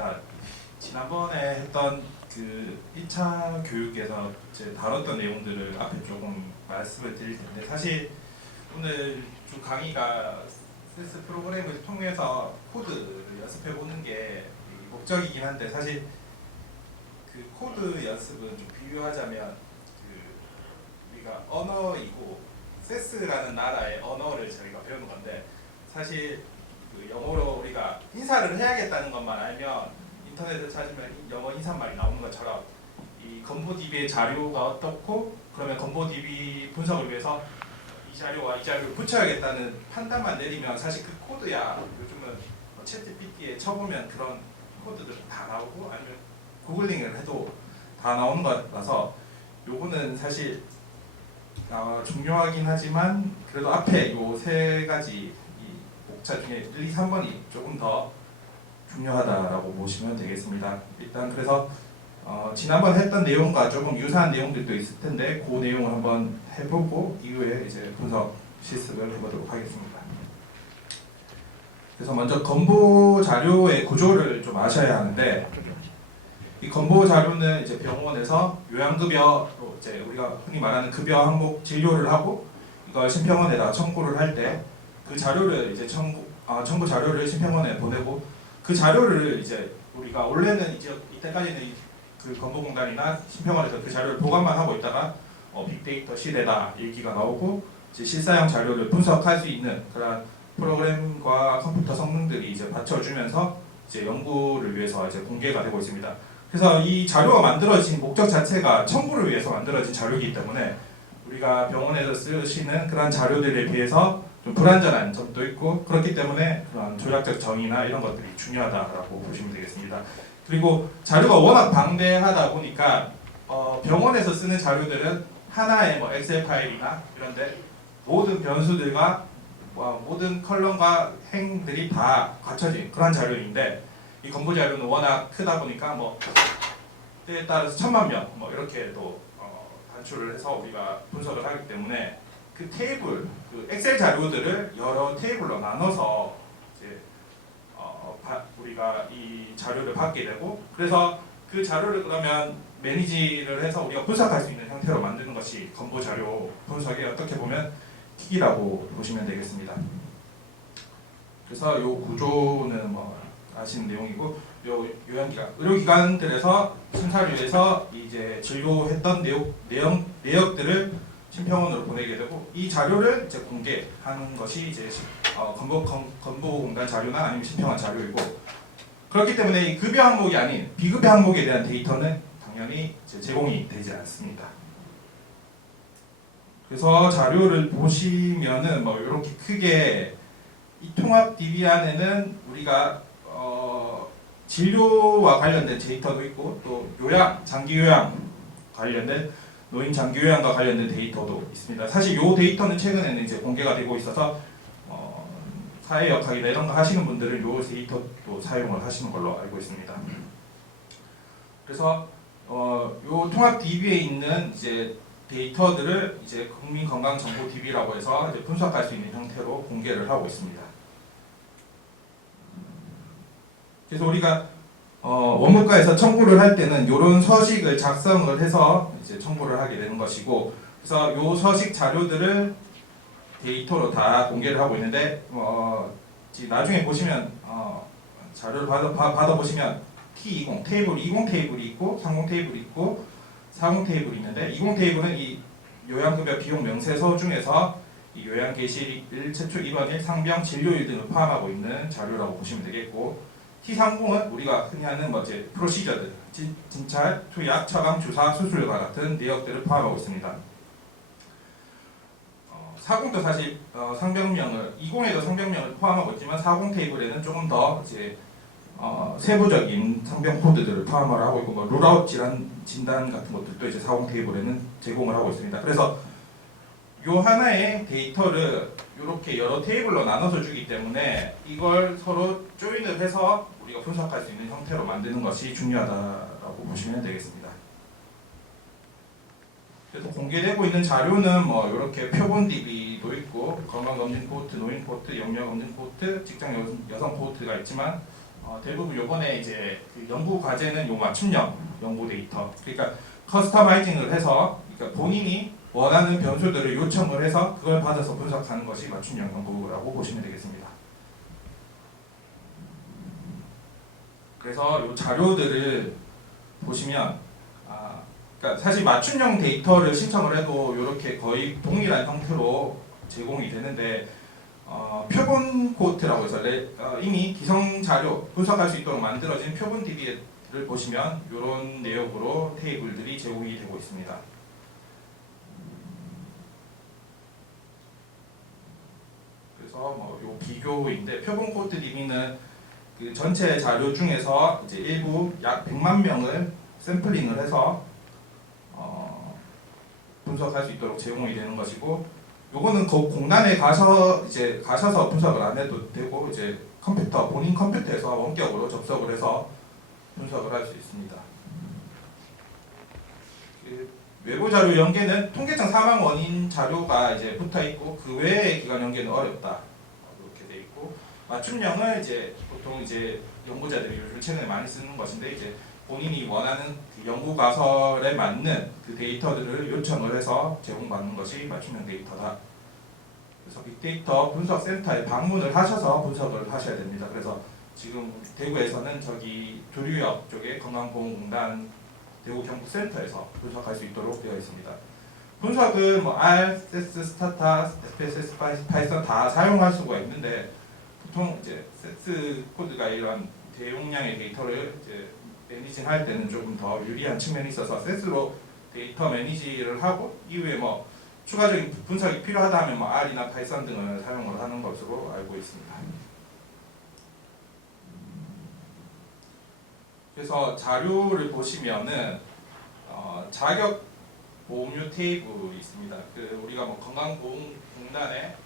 되겠습니다. 지난번에 했던 그 1차 교육에서 이제 다뤘던 내용들을 앞에 조금 말씀을 드릴 텐데, 사실 오늘 주 강의가 CS 프로그램을 통해서 코드를 연습해 보는 게 목적이긴 한데, 사실 그 코드 연습은 좀 비유하자면 우리가 언어이고 CS라는 나라의 언어를 저희가 배우는 건데, 사실 그 영어로 우리가 인사를 해야겠다는 것만 알면 인터넷을 찾으면 영어 인사말이 나오는 것처럼, 이 건보DB의 자료가 어떻고, 그러면 건보DB 분석을 위해서 이 자료와 이 자료를 붙여야겠다는 판단만 내리면 사실 그 코드야, 요즘은 챗GPT에 쳐보면 그런 코드들 다 나오고, 아니면 구글링을 해도 다 나오는 거라서 요거는 사실 중요하긴 하지만, 그래도 앞에 요 세 가지 목차 중에 1, 2, 3번이 조금 더 중요하다라고 보시면 되겠습니다. 일단 그래서 지난번 했던 내용과 조금 유사한 내용들도 있을 텐데, 그 내용을 한번 해보고 이후에 이제 분석 실습을 해보도록 하겠습니다. 그래서 먼저 건보 자료의 구조를 좀 아셔야 하는데, 이 건보 자료는 이제 병원에서 요양급여로 이제 우리가 흔히 말하는 급여 항목 진료를 하고, 이걸 심평원에다가 청구를 할 때 그 자료를 이제 청구 자료를 심평원에 보내고, 그 자료를 이제 우리가 원래는 이제 이때까지는 그 건보공단이나 심평원에서 그 자료를 보관만 하고 있다가 빅데이터 시대다 얘기가 나오고, 이제 실사용 자료를 분석할 수 있는 그런 프로그램과 컴퓨터 성능들이 이제 받쳐주면서 이제 연구를 위해서 이제 공개가 되고 있습니다. 그래서 이 자료가 만들어진 목적 자체가 청구를 위해서 만들어진 자료이기 때문에, 우리가 병원에서 쓰시는 그런 자료들에 비해서 좀 불완전한 점도 있고, 그렇기 때문에 그런 조작적 정의나 이런 것들이 중요하다라고 보시면 되겠습니다. 그리고 자료가 워낙 방대하다 보니까 병원에서 쓰는 자료들은 하나의 엑셀 파일이나 이런데 모든 변수들과 모든 컬럼과 행들이 다 갖춰진 그런 자료인데, 이 건보 자료는 워낙 크다 보니까 때에 따라서 1000만 명 이렇게 또 단출을 해서 우리가 분석을 하기 때문에, 그 테이블, 그 엑셀 자료들을 여러 테이블로 나눠서 이제 우리가 이 자료를 받게 되고, 그래서 그 자료를 그러면 매니지를 해서 우리가 분석할 수 있는 형태로 만드는 것이 건보 자료 분석의 어떻게 보면 킥이라고 보시면 되겠습니다. 그래서 이 구조는 아시는 내용이고, 요 요양기관, 의료기관들에서 심사료에서 이제 진료했던 내역들을 심평원으로 보내게 되고, 이 자료를 이제 공개하는 것이 이제 건보공단 자료나 아니면 심평원 자료이고, 그렇기 때문에 이 급여 항목이 아닌 비급여 항목에 대한 데이터는 당연히 이제 제공이 되지 않습니다. 그래서 자료를 보시면은 이렇게 크게 이 통합 DB 안에는 우리가 진료와 관련된 데이터도 있고, 또 요양, 장기 요양 관련된 노인 장기 요양과 관련된 데이터도 있습니다. 사실 이 데이터는 최근에는 이제 공개가 되고 있어서 사회역학이나 이런 거 하시는 분들은 이 데이터도 사용을 하시는 걸로 알고 있습니다. 그래서 이 통합 DB에 있는 이제 데이터들을 이제 국민건강정보 DB라고 해서 이제 분석할 수 있는 형태로 공개를 하고 있습니다. 그래서 우리가 원무과에서 청구를 할 때는 이런 서식을 작성을 해서 이제 청구를 하게 되는 것이고, 그래서 이 서식 자료들을 데이터로 다 공개를 하고 있는데, 나중에 보시면 자료를 받아보시면 T20 테이블, 20 테이블이 있고, 30 테이블이 있고, 40 테이블이 있는데, 20 테이블은 이 요양급여 비용 명세서 중에서 이 요양계실 최초 입원일, 상병, 진료일 등을 포함하고 있는 자료라고 보시면 되겠고, T30은 우리가 흔히 하는 프로시저들, 진찰, 투약, 처방, 주사, 수술과 같은 내역들을 포함하고 있습니다. 40도 사실 상병명을, 20에도 상병명을 포함하고 있지만 40 테이블에는 조금 더 이제 세부적인 상병 코드들을 포함을 하고 있고, 룰아웃 질환 진단 같은 것들도 이제 40 테이블에는 제공을 하고 있습니다. 그래서 요 하나의 데이터를 이렇게 여러 테이블로 나눠서 주기 때문에 이걸 서로 조인을 해서 우리가 분석할 수 있는 형태로 만드는 것이 중요하다고 보시면 되겠습니다. 그래서 공개되고 있는 자료는 이렇게 표본 DB도 있고, 건강검진 포트, 노인 포트, 영유아 검진 포트, 직장 여성 포트가 있지만, 대부분 요번에 이제 그 연구 과제는 요 맞춤형 연구 데이터. 그러니까 커스터마이징을 해서 그러니까 본인이 원하는 변수들을 요청을 해서 그걸 받아서 분석하는 것이 맞춤형 연구라고 보시면 되겠습니다. 그래서 이 자료들을 보시면 그러니까 사실 맞춤형 데이터를 신청을 해도 이렇게 거의 동일한 형태로 제공이 되는데 표본 코트라고 해서 이미 기성 자료 분석할 수 있도록 만들어진 표본 DB를 보시면 이런 내용으로 테이블들이 제공이 되고 있습니다. 그래서 요 비교인데 표본 코트 DB는 그 전체 자료 중에서 이제 일부 약 100만 명을 샘플링을 해서 분석할 수 있도록 제공이 되는 것이고, 요거는 공단에 가셔서 분석을 안 해도 되고 이제 본인 컴퓨터에서 원격으로 접속을 해서 분석을 할 수 있습니다. 그 외부 자료 연계는 통계청 사망 원인 자료가 이제 붙어 있고 그 외의 기관 연계는 어렵다 이렇게 돼 있고, 맞춤형은 이제 보통 이제 연구자들이 요즘 최근에 많이 쓰는 것인데 이제 본인이 원하는 그 연구 가설에 맞는 그 데이터들을 요청을 해서 제공받는 것이 맞춤형 데이터다. 그래서 빅데이터 분석 센터에 방문을 하셔서 분석을 하셔야 됩니다. 그래서 지금 대구에서는 저기 조류역 쪽에 건강보험공단 대구 경북센터에서 분석할 수 있도록 되어 있습니다. 분석은 R, 세스, 스타타, SPSS, 파이썬 다 사용할 수가 있는데 보통 이제 세스 코드가 이런 대용량의 데이터를 이제 매니징할 때는 조금 더 유리한 측면이 있어서 세스로 데이터 매니지를 하고 이후에 추가적인 분석이 필요하다 하면 R이나 파이썬 등을 사용을 하는 것으로 알고 있습니다. 그래서 자료를 보시면은 자격 보험료 테이블이 있습니다. 우리가 건강보험공단의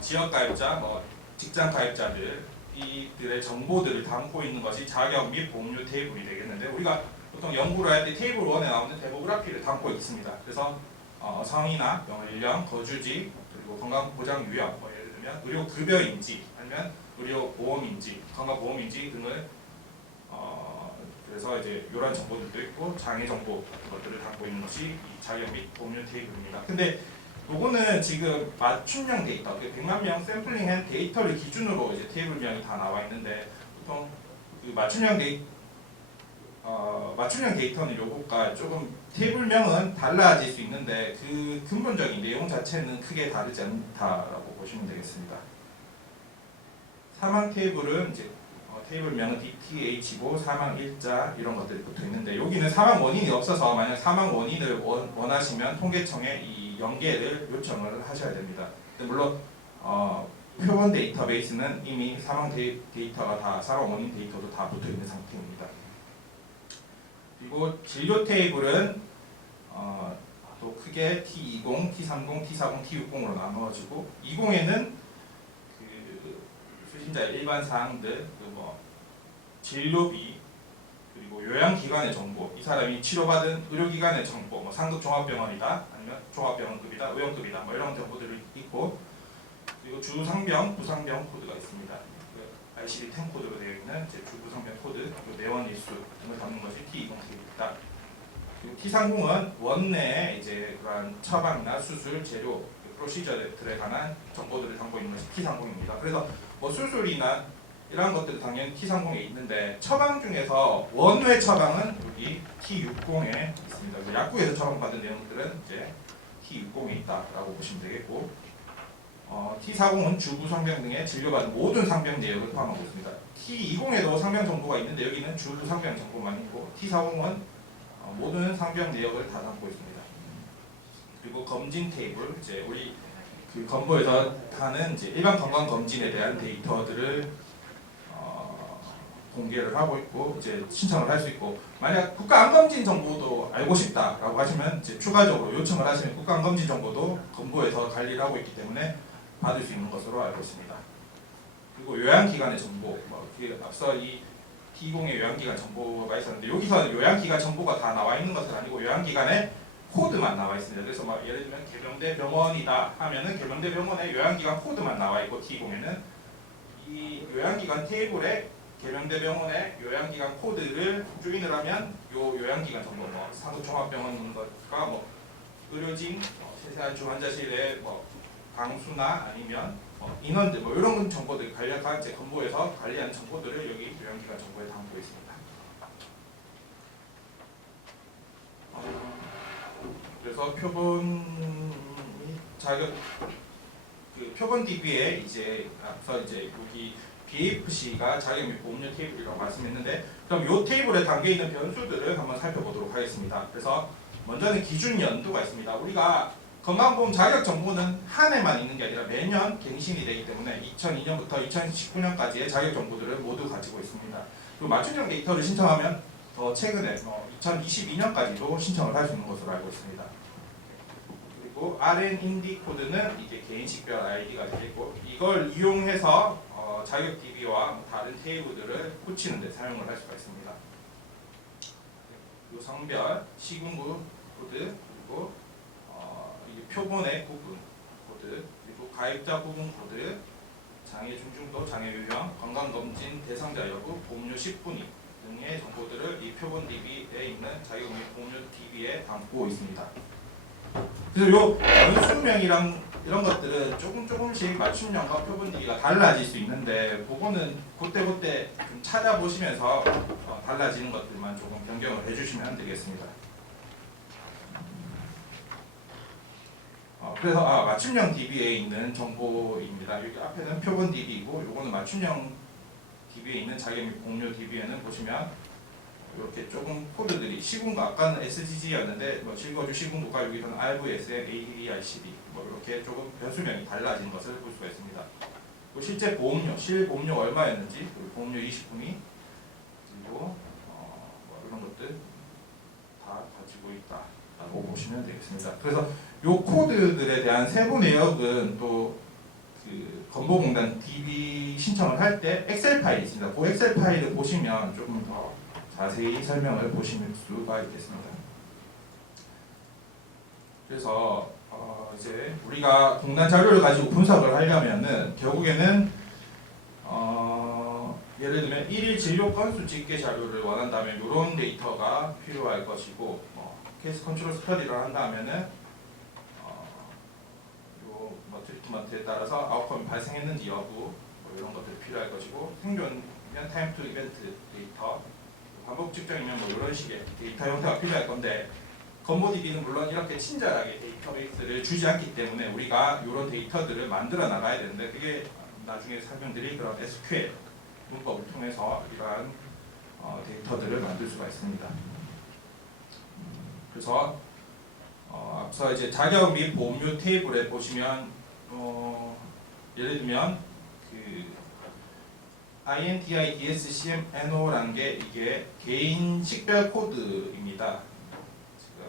지역가입자, 직장가입자들 이들의 정보들을 담고 있는 것이 자격 및 보험료 테이블이 되겠는데, 우리가 보통 연구를 할 때 테이블 1에 나오는 데모그래피를 담고 있습니다. 그래서 성이나 연령, 거주지, 그리고 건강보장 유형, 예를 들면 의료급여인지 아니면 의료보험인지, 건강보험인지 등을 그래서 이제 이런 정보들도 있고 장애 정보 같은 것들을 담고 있는 것이 이 자격 및 보험료 테이블입니다. 근데 요거는 지금 맞춤형 데이터, 100만 명 샘플링한 데이터를 기준으로 이제 테이블명이 다 나와 있는데, 보통 그 맞춤형 데이터는 요거가 조금 테이블명은 달라질 수 있는데 그 근본적인 내용 자체는 크게 다르지 않다라고 보시면 되겠습니다. 사망 테이블은 이제 테이블명은 DTH고 사망 일자 이런 것들이 붙어 있는데, 여기는 사망 원인이 없어서 만약 사망 원인을 원하시면 통계청에 이 연계를 요청을 하셔야 됩니다. 물론 표본 데이터베이스는 이미 사망 데이터가 다 사망 원인 데이터도 다 붙어 있는 상태입니다. 그리고 진료 테이블은 또 크게 T20, T30, T40, T60으로 나누어지고 20에는 그 수신자의 일반 사항들, 진료비, 그리고 요양기관의 정보, 이 사람이 치료받은 의료기관의 정보, 상급 종합병원이다, 아니면 종합병원급이다, 의원급이다, 이런 정보들이 있고, 그리고 주상병, 부상병 코드가 있습니다. ICD-10 코드로 되어 있는 주부상병 코드, 그리고 내원 일수 등을 담는 것이 T20입니다. 그리고 T30은 원내에 이제 그러한 처방이나 수술, 재료, 프로시저들에 관한 정보들을 담고 있는 것이 T30입니다. 그래서 수술이나 이런 것들 당연히 T30에 있는데, 처방 중에서 원외 처방은 여기 T60에 있습니다. 그래서 약국에서 처방받은 내용들은 이제 T60에 있다라고 보시면 되겠고, T40은 주부 상병 등의 진료받은 모든 상병 내역을 포함하고 있습니다. T20에도 상병 정보가 있는데 여기는 주부 상병 정보만 있고, T40은 모든 상병 내역을 다 담고 있습니다. 그리고 검진 테이블, 이제 우리 그 건보에서 하는 이제 일반 건강 검진에 대한 데이터들을 공개를 하고 있고 이제 신청을 할 수 있고, 만약 국가안검진 정보도 알고 싶다라고 하시면 이제 추가적으로 요청을 하시면 국가안검진 정보도 건보에서 관리를 하고 있기 때문에 받을 수 있는 것으로 알고 있습니다. 그리고 요양기관의 정보, 앞서 이 T20의 요양기관 정보가 있었는데 여기서 요양기관 정보가 다 나와 있는 것은 아니고 요양기관의 코드만 나와 있습니다. 그래서 예를 들면 개병대 병원이다 하면은 개병대 병원의 요양기관 코드만 나와 있고, T20에는 이 요양기관 테이블에 개명대 병원의 요양기관 코드를 조인을 하면 요 요양기관 정보, 뭐 상급종합병원인 것과 뭐 의료진, 세세한 중환자실의 뭐 방수나 아니면 인원들 뭐 이런 정보들 간략한 이제 건보에서 관리하는 정보들을 여기 요양기관 정보에 담고 있습니다. 그래서 표본 자격 표본 DB에 이제 앞서 이제 여기 BFC가 자격 및 보험료 테이블이라고 말씀했는데, 그럼 이 테이블에 담겨 있는 변수들을 한번 살펴보도록 하겠습니다. 그래서 먼저는 기준 연도가 있습니다. 우리가 건강보험 자격 정보는 한 해만 있는 게 아니라 매년 갱신이 되기 때문에 2002년부터 2019년까지의 자격 정보들을 모두 가지고 있습니다. 그리고 맞춤형 데이터를 신청하면 더 최근에 2022년까지도 신청을 할 수 있는 것으로 알고 있습니다. 그리고 RN인디 코드는 이제 개인식별 아이디가 되겠고, 이걸 이용해서 자격 DB와 다른 테이블들을 붙이는 데 사용을 할 수가 있습니다. 요 성별, 시군구 코드, 그리고 표본의 구분 코드, 그리고 가입자 구분 코드, 장애 중증도, 장애 유형, 건강검진 대상자 여부, 보험료 10분위 등의 정보들을 이 표본 DB에 있는 자격 및 보험료 DB에 담고 있습니다. 그래서 요 연수명이랑 이런 것들은 조금씩 맞춤형과 표본 DB가 달라질 수 있는데, 그거는 그때 좀 찾아보시면서 달라지는 것들만 조금 변경을 해주시면 되겠습니다. 그래서 맞춤형 DB에 있는 정보입니다. 여기 앞에는 표본 DB이고, 요거는 맞춤형 DB에 있는 자격 및 보험료 DB에는 보시면 이렇게 조금 코드들이 시군구, 아까는 SGG였는데 뭐 실거주 시군구가 여기서는 RVSM, ADRCD 뭐 이렇게 조금 변수명이 달라진 것을 볼 수가 있습니다. 그리고 실제 보험료, 실보험료가 얼마였는지, 그리고 보험료 20분위, 그리고 뭐 이런 것들 다 가지고 있다라고 보시면 되겠습니다. 그래서 요 코드들에 대한 세부 내역은 또 그 건보공단 DB 신청을 할 때 엑셀 파일이 있습니다. 그 엑셀 파일을 보시면 조금 더 자세히 설명을 보실 수가 있겠습니다. 그래서 이제 우리가 공단 자료를 가지고 분석을 하려면은 결국에는 예를 들면 1일 진료 건수 집계 자료를 원한다면 이런 데이터가 필요할 것이고, 케이스 컨트롤 스터디를 한다면은 트리트먼트에 따라서 아웃컴이 발생했는지 여부 뭐 이런 것들이 필요할 것이고, 생존이면 타임 투 이벤트 데이터, 반복 측정이면 뭐 이런 식의 데이터 형태가 필요할 건데, 건보DB는 물론 이렇게 친절하게 데이터베이스를 주지 않기 때문에 우리가 이런 데이터들을 만들어 나가야 되는데, 그게 나중에 설명드릴 그런 SQL 문법을 통해서 이러한 데이터들을 만들 수가 있습니다. 그래서 앞서 이제 자격 및 보험료 테이블에 보시면 예를 들면 그 INDI DSCM NO라는 게 이게 개인 식별 코드입니다. 지금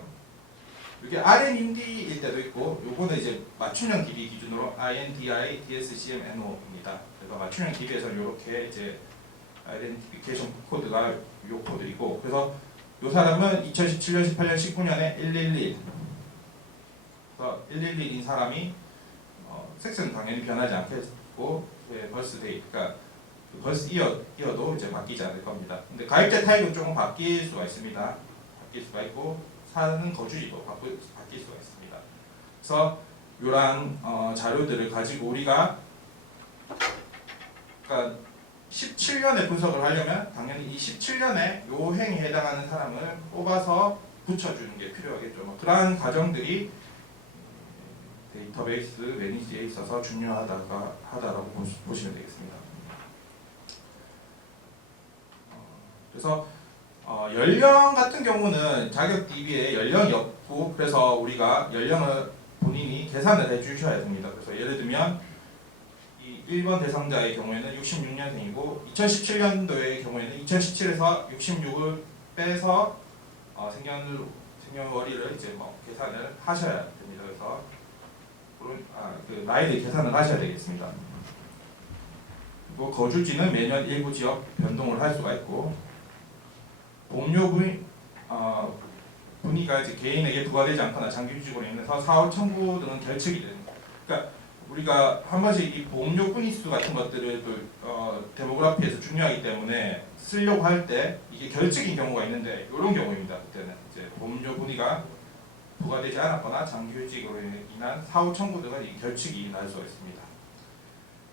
이게 RN인디일 때도 있고, 요거는 이제 맞춤형 DB 기준으로 INDI DSCM NO입니다. 그래서 맞춤형 DB에서 이렇게 이제 아이덴티피케이션 코드가 요 코드이고, 그래서 요 사람은 2017년, 18년, 19년에 111 그래서 111인 사람이 섹스는 당연히 변하지 않겠고, 벌스데이, 그러니까 벌스 이어도 이제 바뀌지 않을 겁니다. 근데 가입자 타입은 조금 바뀔 수가 있습니다. 바뀔 수가 있고, 사는 거주지도 바뀔 수가 있습니다. 그래서 이러한 자료들을 가지고 우리가 그러니까 17년에 분석을 하려면 당연히 이 17년에 요 행위에 해당하는 사람을 뽑아서 붙여주는 게 필요하겠죠. 뭐 그러한 과정들이 데이터베이스 매니지에 있어서 중요하다고 보시면 되겠습니다. 그래서 연령 같은 경우는 자격 DB에 연령이 없고, 그래서 우리가 연령을 본인이 계산을 해주셔야 됩니다. 그래서 예를 들면 이 1번 대상자의 경우에는 66년생이고 2017년도의 경우에는 2017에서 66을 빼서 생년월일을 이제 뭐 계산을 하셔야 됩니다. 그래서 그 나이를 계산을 하셔야 되겠습니다. 그리고 거주지는 매년 일부 지역 변동을 할 수가 있고, 보험료 분위가 이제 개인에게 부과되지 않거나 장기 휴직으로 인해서 사후 청구 등은 결측이 됩니다. 그러니까 우리가 한 번씩 이 보험료 분위수 같은 것들을 데모그래피에서 중요하기 때문에 쓰려고 할 때 이게 결직인 경우가 있는데 이런 경우입니다. 그때는 이제 보험료 분위가 부과되지 않았거나 장기휴직으로 인한 사후 청구 등은 이 결직이 날 수가 있습니다.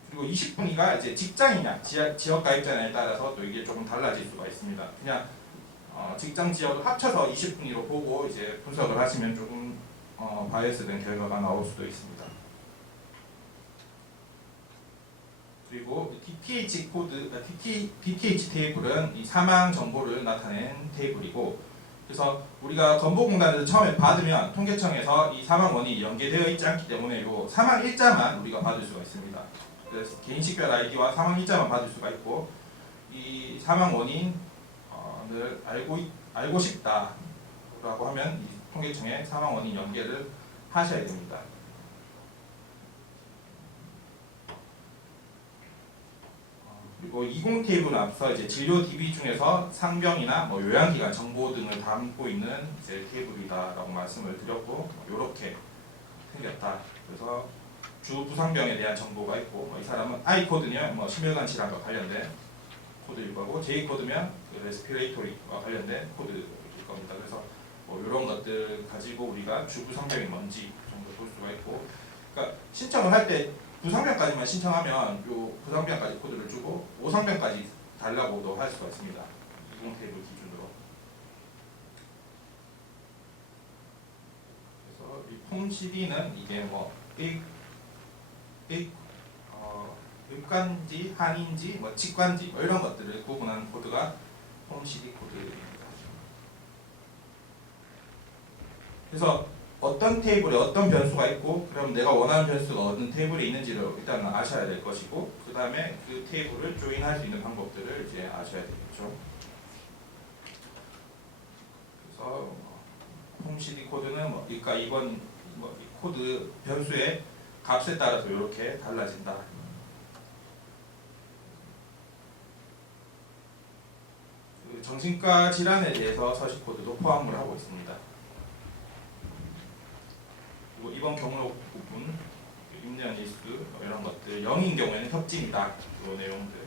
그리고 20분위가 이제 직장이냐 지역 가입자냐에 따라서 또 이게 조금 달라질 수가 있습니다. 그냥 직장 지역을 합쳐서 20분위로 보고 이제 분석을 하시면 조금 바이어스된 결과가 나올 수도 있습니다. 그리고 DTH 코드, DTH 테이블은 이 사망 정보를 나타낸 테이블이고, 그래서 우리가 건보공단에서 처음에 받으면 통계청에서 이 사망 원인이 연계되어 있지 않기 때문에 이 사망 일자만 우리가 받을 수가 있습니다. 그래서 개인식별 아이디와 사망 일자만 받을 수가 있고, 이 사망 원인을 알고 싶다라고 하면 이 통계청에 사망 원인 연계를 하셔야 됩니다. 그리고 20 테이블은 앞서 이제 진료 DB 중에서 상병이나 뭐 요양기간 정보 등을 담고 있는 이제 테이블이다라고 말씀을 드렸고, 이렇게 생겼다. 그래서 주 부상병에 대한 정보가 있고, 이 사람은 I 코드면 뭐 심혈관 질환과 관련된 코드일 거고, J 코드면 레스피레이토리와 관련된 코드일 겁니다. 그래서 뭐 이런 것들 가지고 우리가 주 부상병이 뭔지 정도 볼 수가 있고, 그러니까 신청을 할 때 부상병까지만 신청하면 요 부상병까지 코드를 주고 5상병까지 달라고도 할 수가 있습니다. 20 테이블 기준으로. 그래서 이 폼 CD는 이게 뭐 의관지, 한인지, 뭐 직관지 뭐 이런 것들을 구분하는 코드가 폼 CD 코드입니다. 그래서 어떤 테이블에 어떤 변수가 있고, 그럼 내가 원하는 변수가 어떤 테이블에 있는지를 일단 아셔야 될 것이고, 그 다음에 그 테이블을 조인할 수 있는 방법들을 이제 아셔야 되겠죠. 그래서 폼 CD 코드는 뭐, 그러니까 이번 이 코드 변수의 값에 따라서 이렇게 달라진다. 그 정신과 질환에 대해서 서식 코드도 포함을 하고 있습니다. 그리고 이번 경로 부분, 임대한 일수 이런 것들, 0인 경우에는 협진이다. 이 내용들.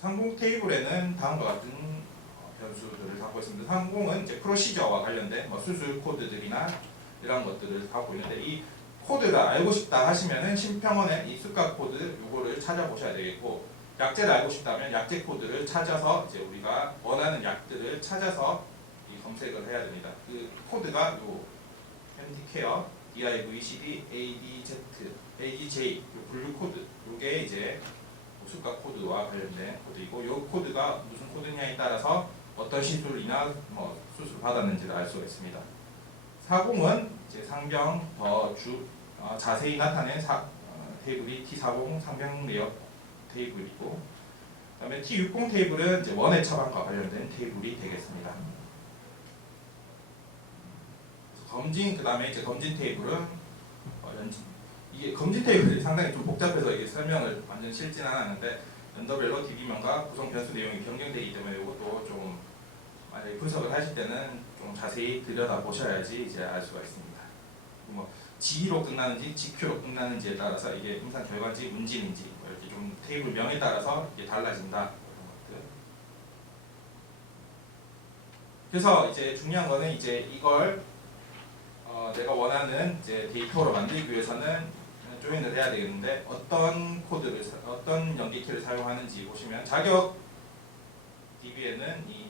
상공 테이블에는 다음과 같은 변수들을 담고 있습니다. 상공은 이제 프로시저와 관련된 뭐 수술 코드들이나 이런 것들을 담고 있는데, 이 코드를 알고 싶다 하시면은 심평원의 이 수가 코드 요거를 찾아보셔야 되겠고, 약제를 알고 싶다면 약제 코드를 찾아서 이제 우리가 원하는 약들을 찾아서 검색을 해야 됩니다. 그 코드가 요 핸디케어, DIVCD, ADZ, ADJ 요 분류 코드, 요게 이제 수가 코드와 관련된 코드이고, 요 코드가 무슨 코드냐에 따라서 어떤 시술이나 뭐 수술 받았는지를 알 수가 있습니다. 40은 이제 상병 더 자세히 나타낸 테이블이 T40 상병 내역 테이블이고, 그다음에 T60 테이블은 이제 원의 처방과 관련된 테이블이 되겠습니다. 검진, 그 다음에 이제 검진 테이블은 이게 검진 테이블이 상당히 좀 복잡해서 이게 설명을 완전 쉽진 않았는데, 연도별로 DB명과 구성 변수 내용이 변경되기 때문에 이것도 좀 만약에 분석을 하실 때는 좀 자세히 들여다 보셔야지 이제 알 수가 있습니다. 뭐 G로 끝나는지 GQ로 끝나는지에 따라서 이게 임상 결과인지 문진인지 뭐 이렇게 좀 테이블 명에 따라서 이게 달라진다. 그래서 이제 중요한 거는 이제 이걸 내가 원하는 이제 데이터로 만들기 위해서는 조인을 해야 되겠는데, 어떤 코드를 어떤 연계키를 사용하는지 보시면, 자격 DB에는 이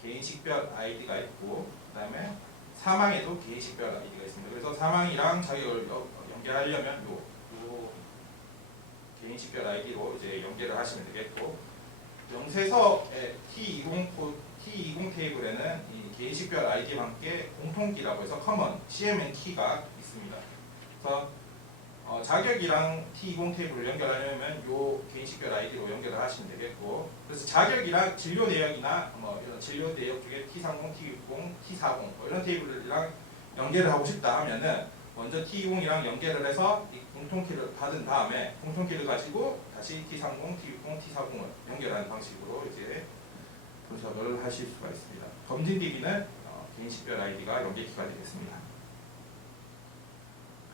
개인식별 아이디가 있고, 그다음에 사망에도 개인식별 아이디가 있습니다. 그래서 사망이랑 자격을 연결하려면 요 개인식별 아이디로 이제 연결을 하시면 되겠고, 영세서의 T20 테이블에는 이 개인식별 아이디와 함께 공통키라고 해서 커먼 CMN 키가 있습니다. 그래서 자격이랑 T20 테이블을 연결하려면 요 개인식별 아이디로 연결을 하시면 되겠고, 그래서 자격이랑 진료 내역이나 뭐 이런 진료 내역 중에 T30, T60, T40 뭐 이런 테이블이랑 연결을 하고 싶다 하면은 먼저 T20이랑 연결을 해서 이 공통키를 받은 다음에 공통키를 가지고 다시 T30, T60, T40을 연결하는 방식으로 이제 분석을 하실 수가 있습니다. 검진 DB는 개인식별 아이디가 연계키가 되겠습니다.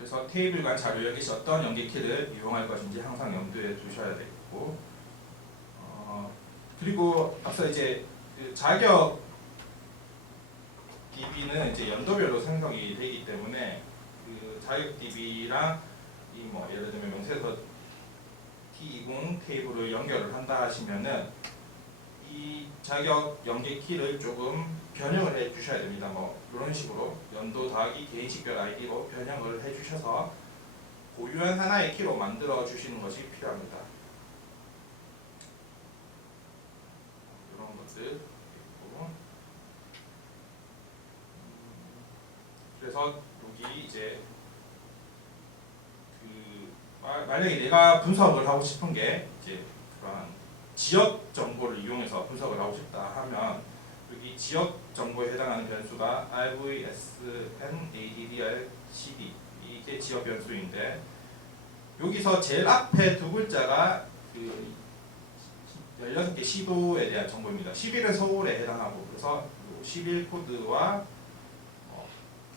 그래서 테이블 간 자료 여기 어떤 연계 키를 이용할 것인지 항상 염두에 두셔야 되고, 그리고 앞서 이제 그 자격 DB는 이제 연도별로 생성이 되기 때문에 그 자격 DB랑 이 뭐 예를 들면 명세서 T20 테이블을 연결을 한다 하시면은 이 자격 연계 키를 조금 변형을 해 주셔야 됩니다. 뭐 이런 식으로 연도 더하기 개인식별 아이디로 변형을 해 주셔서 고유한 하나의 키로 만들어 주시는 것이 필요합니다. 이런 것들 있고, 그래서 여기 이제 그 만약에 내가 분석을 하고 싶은 게 이제 그런 지역 정보를 이용해서 분석을 하고 싶다 하면 여기 지역 정보에 해당하는 변수가 RVSNADDRCD 이게 지역 변수인데, 여기서 제일 앞에 두 글자가 그 16개 시도에 대한 정보입니다. 10일은 서울에 해당하고, 그래서 10일 코드와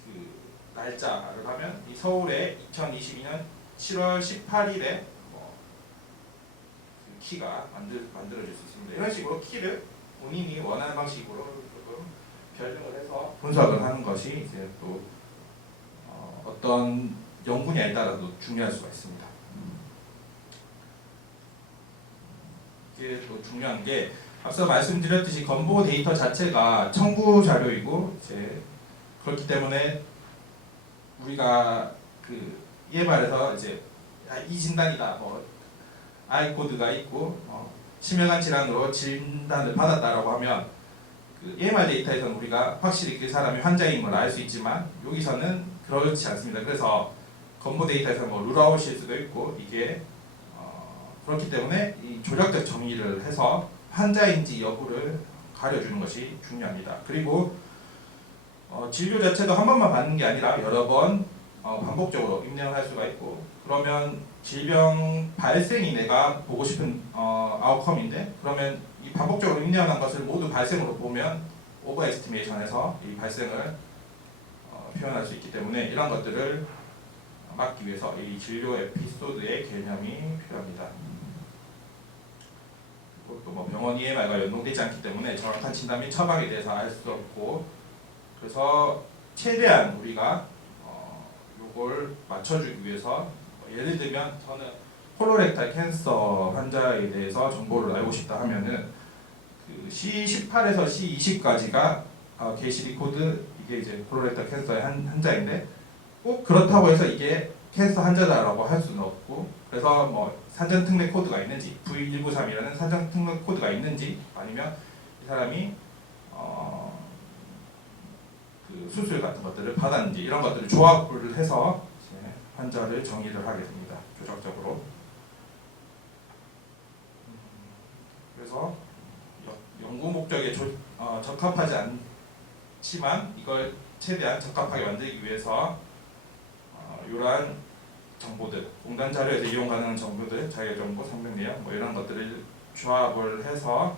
그 날짜를 하면 이 서울에 2022년 7월 18일에 그 키가 만들어질 수 있습니다. 이런 식으로 키를 본인이 원하는 방식으로 조금 변형을 해서 분석을 하는 것이 이제 또 어떤 연구냐에 따라도 중요할 수가 있습니다. 이게 또 중요한 게 앞서 말씀드렸듯이 건보 데이터 자체가 청구 자료이고, 이제 그렇기 때문에 우리가 그 이에 말해서 이제 이 진단이다, 뭐 아이 코드가 있고 심혈관 질환으로 진단을 받았다라고 하면 그 EMR 데이터에서는 우리가 확실히 그 사람이 환자임을 알 수 있지만 여기서는 그렇지 않습니다. 그래서 건보 데이터에서 뭐 룰아웃일 수도 있고, 이게 그렇기 때문에 이 조력적 정의를 해서 환자인지 여부를 가려주는 것이 중요합니다. 그리고 진료 자체도 한 번만 받는 게 아니라 여러 번 반복적으로 입력을 할 수가 있고, 그러면 질병 발생이 내가 보고 싶은 아웃컴인데, 그러면 이 반복적으로 입력한 것을 모두 발생으로 보면 오버 에스티메이션에서 이 발생을 표현할 수 있기 때문에 이런 것들을 막기 위해서 이 진료 에피소드의 개념이 필요합니다. 또 뭐 병원 EMR과 연동되지 않기 때문에 정확한 진단 및 처방에 대해서 알 수 없고, 그래서 최대한 우리가 요걸 맞춰주기 위해서 예를 들면 저는 콜로렉탈 캔서 환자에 대해서 정보를 알고 싶다 하면은 그 C18에서 C20까지가 게시리 코드, 이게 이제 콜로렉탈 캔서의 환자인데 꼭 그렇다고 해서 이게 캔서 환자다라고 할 수는 없고, 그래서 뭐 산전 특례 코드가 있는지 V193이라는 산전 특례 코드가 있는지, 아니면 이 사람이 그 수술 같은 것들을 받았는지, 이런 것들을 조합을 해서 환자를 정의를 하게 됩니다. 조작적으로. 그래서 연구 목적에 적합하지 않지만 이걸 최대한 적합하게 만들기 위해서 이러한 정보들, 공단 자료에서 이용 가능한 정보들, 자기정보, 성명내용 뭐 이런 것들을 조합을 해서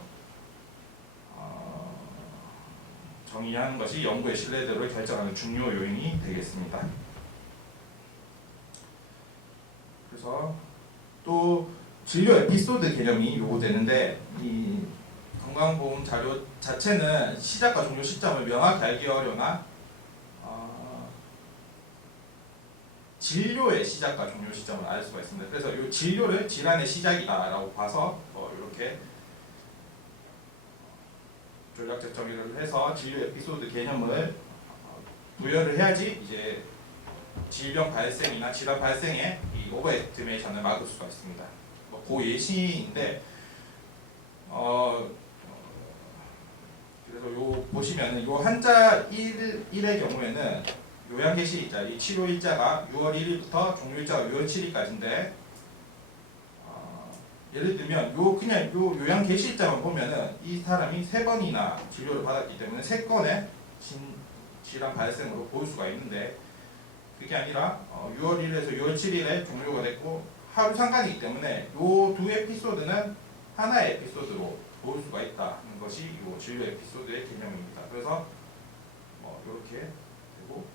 정의하는 것이 연구의 신뢰도를 결정하는 중요 요인이 되겠습니다. 그래서 또 진료 에피소드 개념이 요구되는데, 이 건강보험 자료 자체는 시작과 종료 시점을 명확히 알기 어려우나 진료의 시작과 종료 시점을 알 수가 있습니다. 그래서 이 진료를 질환의 시작이다라고 봐서 이렇게 조작적 정의를 해서 진료 에피소드 개념을 부여를 해야지 이제 질병 발생이나 질환 발생의 이 오버 에스티메이션을 막을 수가 있습니다. 그 예시인데 그래서 요 보시면은 요 환자 1의 경우에는 요양개시일자, 이 치료일자가 6월 1일부터 종료일자가 6월 7일까지인데 예를 들면 그냥 요 요양개시일자만 보면은 이 사람이 3번이나 진료를 받았기 때문에 3건의 질환 발생으로 볼 수가 있는데, 그게 아니라 6월 1일에서 6월 7일에 종료가 됐고 하루 상관이기 때문에 요 두 에피소드는 하나의 에피소드로 볼 수가 있다는 것이 요 진료 에피소드의 개념입니다. 그래서 이렇게 되고,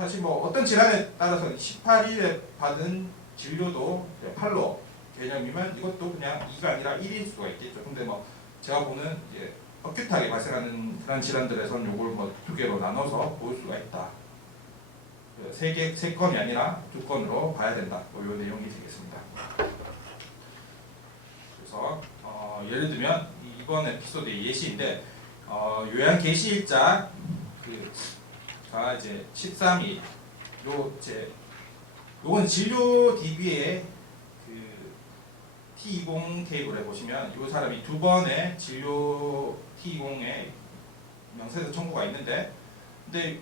사실 뭐 어떤 질환에 따라서 18일에 받은 진료도 팔로 개념이면 이것도 그냥 2가 아니라 1일 수가 있겠죠. 근데 뭐 제가 보는 이제 어큐트하게 발생하는 그런 질환들에서는 요걸 뭐 2개로 나눠서 볼 수가 있다. 세 건이 아니라 2건으로 봐야 된다. 뭐 요 내용이 되겠습니다. 그래서 예를 들면 이번 에피소드의 예시인데 요양 개시일자 가 이제 13일 요건 진료 DB의 그 T20 테이블에 보시면 이 사람이 2번의 진료 T20에 명세서 청구가 있는데 근데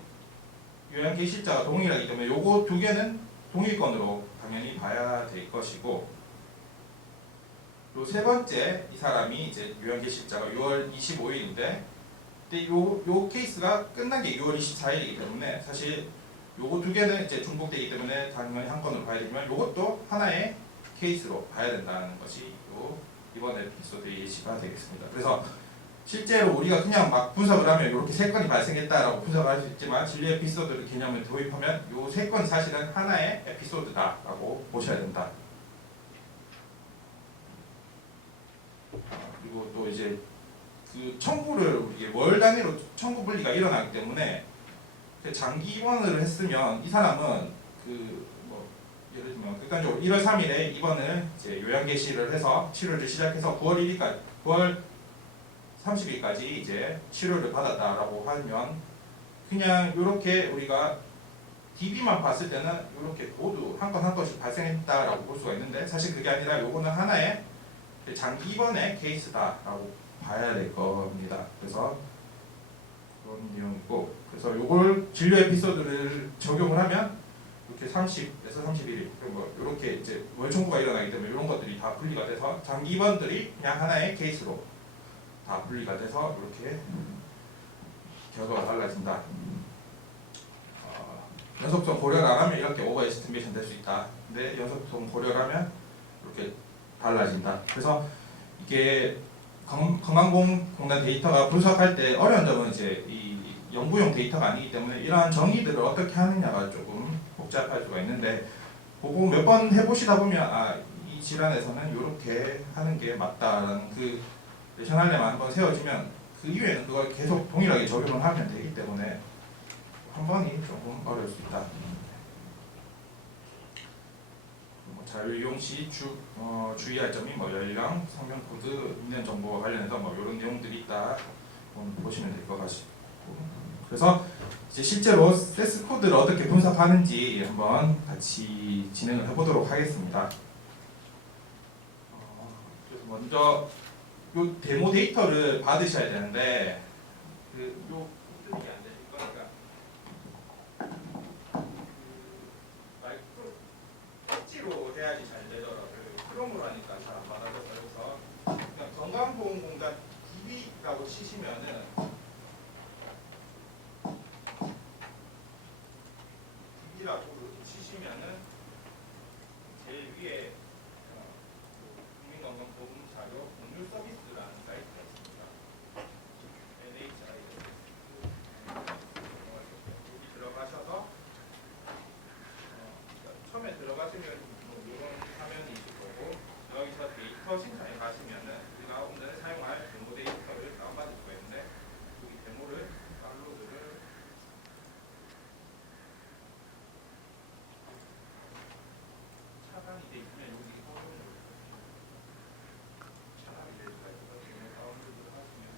요양 개시일자가 동일하기 때문에 요거 2개는 동일건으로 당연히 봐야 될 것이고 요 세 번째 이 사람이 이제 요양 개시일자가 6월 25일인데 근데 요 케이스가 끝난 게 6월 24일이기 때문에 사실 요거 2개는 이제 중복되기 때문에 당연히 한 건으로 봐야 되지만 요것도 하나의 케이스로 봐야 된다는 것이 요 이번 에피소드의 예시가 되겠습니다. 그래서 실제로 우리가 그냥 막 분석을 하면 이렇게 3건이 발생했다라고 분석을 할 수 있지만 진료 에피소드 개념을 도입하면 요 3건 사실은 하나의 에피소드다라고 보셔야 된다. 그리고 또 이제 그 청구를 이게 월 단위로 청구 분리가 일어나기 때문에 장기 입원을 했으면 이 사람은 뭐 예를 들면 극단적으로 1월 3일에 입원을 이제 요양 개시를 해서 치료를 시작해서 9월 1일까지 9월 30일까지 이제 치료를 받았다라고 하면 그냥 이렇게 우리가 DB만 봤을 때는 이렇게 모두 한 건 한 건씩 발생했다라고 볼 수가 있는데 사실 그게 아니라 요거는 하나의 장기 입원의 케이스다라고 봐야 될 겁니다. 그래서 그런 내용이고 그래서 요걸 진료 에피소드를 적용을 하면 이렇게 30에서 31일 뭐 이렇게 이제 월 청구가 일어나기 때문에 이런 것들이 다 분리가 돼서 장기 입원들이 그냥 하나의 케이스로 다 분리가 돼서 이렇게 결과가 달라진다. 연속성 고려를 안 하면 이렇게 오버 에스티메이션 될 수 있다. 근데 연속성 고려를 하면 이렇게 달라진다. 그래서 이게 건강보험공단 데이터가 분석할 때 어려운 점은 이제 이 연구용 데이터가 아니기 때문에 이러한 정의들을 어떻게 하느냐가 조금 복잡할 수가 있는데 그거 몇 번 해보시다 보면 이 질환에서는 이렇게 하는 게 맞다라는 그 레셔널레만 한번 세워지면 그 이후에는 그걸 계속 동일하게 적용을 하면 되기 때문에 한 번이 조금 어려울 수 있다. 자료 이용 시 주의할 점이 뭐 연령, 성명 코드, 인연 정보와 관련해서 뭐 이런 내용들이 있다 보시면 될 것 같고 그래서 이제 실제로 세스 코드를 어떻게 분석하는지 한번 같이 진행을 해보도록 하겠습니다. 그래서 먼저 요 데모 데이터를 받으셔야 되는데 요 안 되실 거니까. 로 해야지 잘 되더라고요. 크롬으로 하니까 잘 안 받아져서 그래서 그냥 건강보험공단 DB라고 치시면은 DB라고 이렇게 치시면은 제일 위에 국민건강보험자료 법률 서비스라는 사이트가 있습니다. NHI 여기 들어가셔서 처음에 들어가시면 이런 화면이 있을 거고 여기서 데이터 신청에 가시면은 우리가 오늘 사용할 데모 데이터를 다운받을 수가 있는데 여기 데모를 다운로드를 차단이 되어 있으면 여기 차단이 될 수가 있거든요. 다운로드를 하시면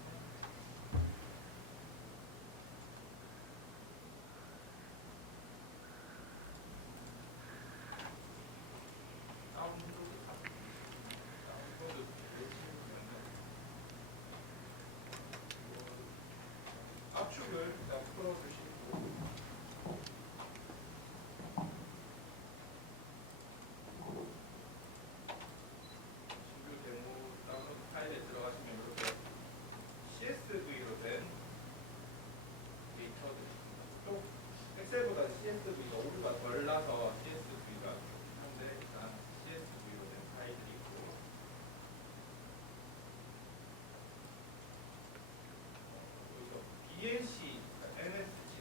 압축을 일단 풀어주시고 진료 데모 다운로드 파일에 들어가시면 이렇게 CSV로 된 데이터들이 있습니다. 또 엑셀보다 CSV가 오류가 덜 나서 CSV가 한데 일단 CSV로 된 파일들이 있고 BNC, NSG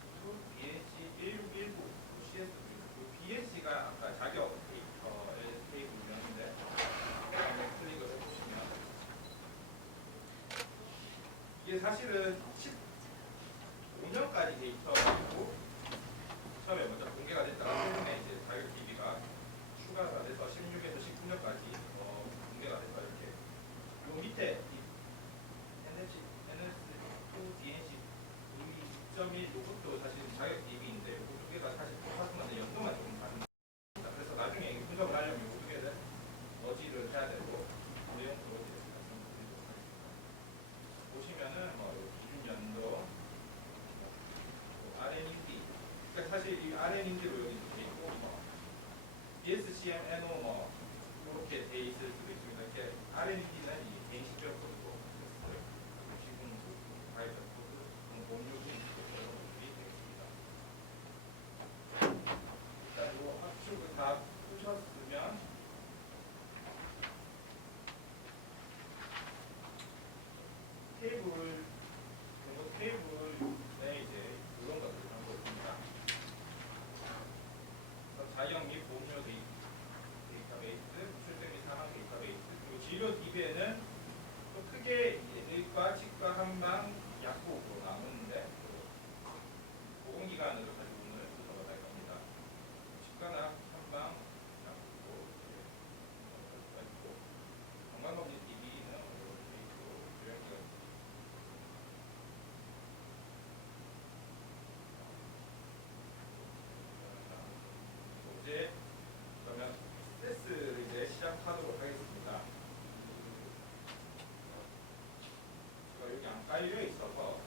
이게 사실은 15년까지 데이터고 처음에 먼저 공개가 됐다가 최근에 이제 자격 DB가 추가가 돼서 16에서 19년까지 공개가 돼서 이렇게 요 밑에 NS2 DNC 2.1 요것도 사실 자격 DB인데 요거 두 개가 사실 똑같은 건데 연도만 조금 다릅니다. 그래서 나중에 분석을 하려면 요거 두 개를 머지를 해야 되고 내용도 어디에서 말씀드리도록 하겠습니다. 보시면은 뭐 기준 연도 RN인디 그러니까 사실 이 RN인디로 여기 돼 있고 뭐 BSCMNO 뭐 이렇게 돼 있을 수도 있습니다. 이렇게 RN인디는 이 개인식별 코드고 지금 가입 코드 공유 등들이 되겠습니다. 일단 이 합축을 다 푸셨으면 테이블에 이제 이런 것들을 담고 있습니다. 자격 및 보험료 데이터베이스, 출생 및 사망 데이터베이스, 그리고 진료 DB에는 또 크게 의과, 치과, 한방, 약국으로 나누는데 보건기관으로 가지고 오늘 분석을 할 겁니다. 치과나 한방, 약국으로 있고 건강검진 DB는 이렇게 있고 요양기관 이제 그러면 세스를 이제 시작하도록 하겠습니다. 제가 여기 안 깔려 있어서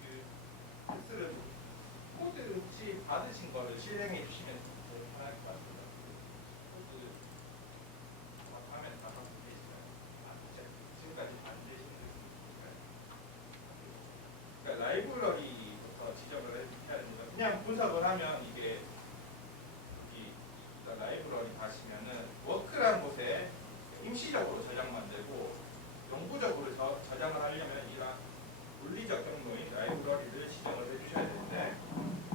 그 세스를 코드를 혹시 받으신 거를 실행해 주시면 더 편할 것 같습니다. 코드 화면 다 갖고 계시나요? 지금까지 안 되시는 그러니까 라이브러리부터 지정을 해야 됩니다. 그냥 분석을 하면 이게 라이브러리 가시면은 워크라는 곳에 임시적으로 저장만 되고 영구적으로 저장을 하려면 이런 물리적 경로인 라이브러리를 지정을 해주셔야 되는데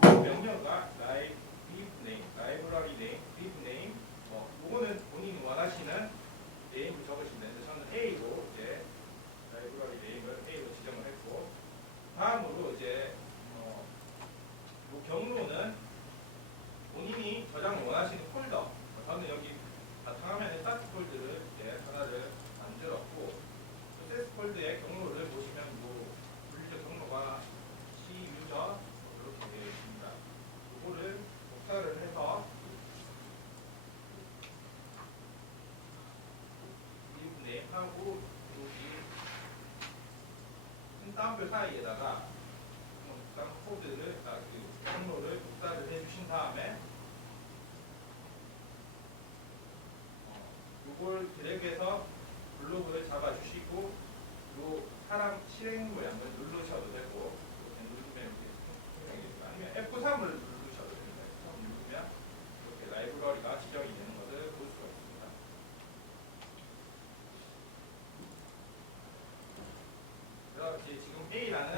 명령어가 라이브러리 네임, 리브 네임 요거는 본인이 원하시는 네임을 적으시면 되는데 저는 A로 이제 라이브러리 네임을 A로 지정을 했고 다음으로 이제 요 경로는 본인이 저장을 원하시는 폴더 저는 여기 바탕화면에 스타트 폴드를 이제 하나를 만들었고 세스 폴드의 경로를 보시면 뭐 물리적 경로가 C 유저 이렇게 되어 있습니다. 이거를 복사를 해서 리브네임하고 여기 큰 따옴표 사이에다가 복사 코드를 그 경로를 복사를 해주신 다음에 이걸 드래그해서 블록을 잡아주시고 요 사람 실행 모양을 누르셔도 되고 이렇게 누르면 이렇게 아니면 F3을 누르셔도 됩니다. F3 누르면 이렇게 라이브러리가 지정이 되는 것을 볼 수가 있습니다. 그래서 이제 지금 A라는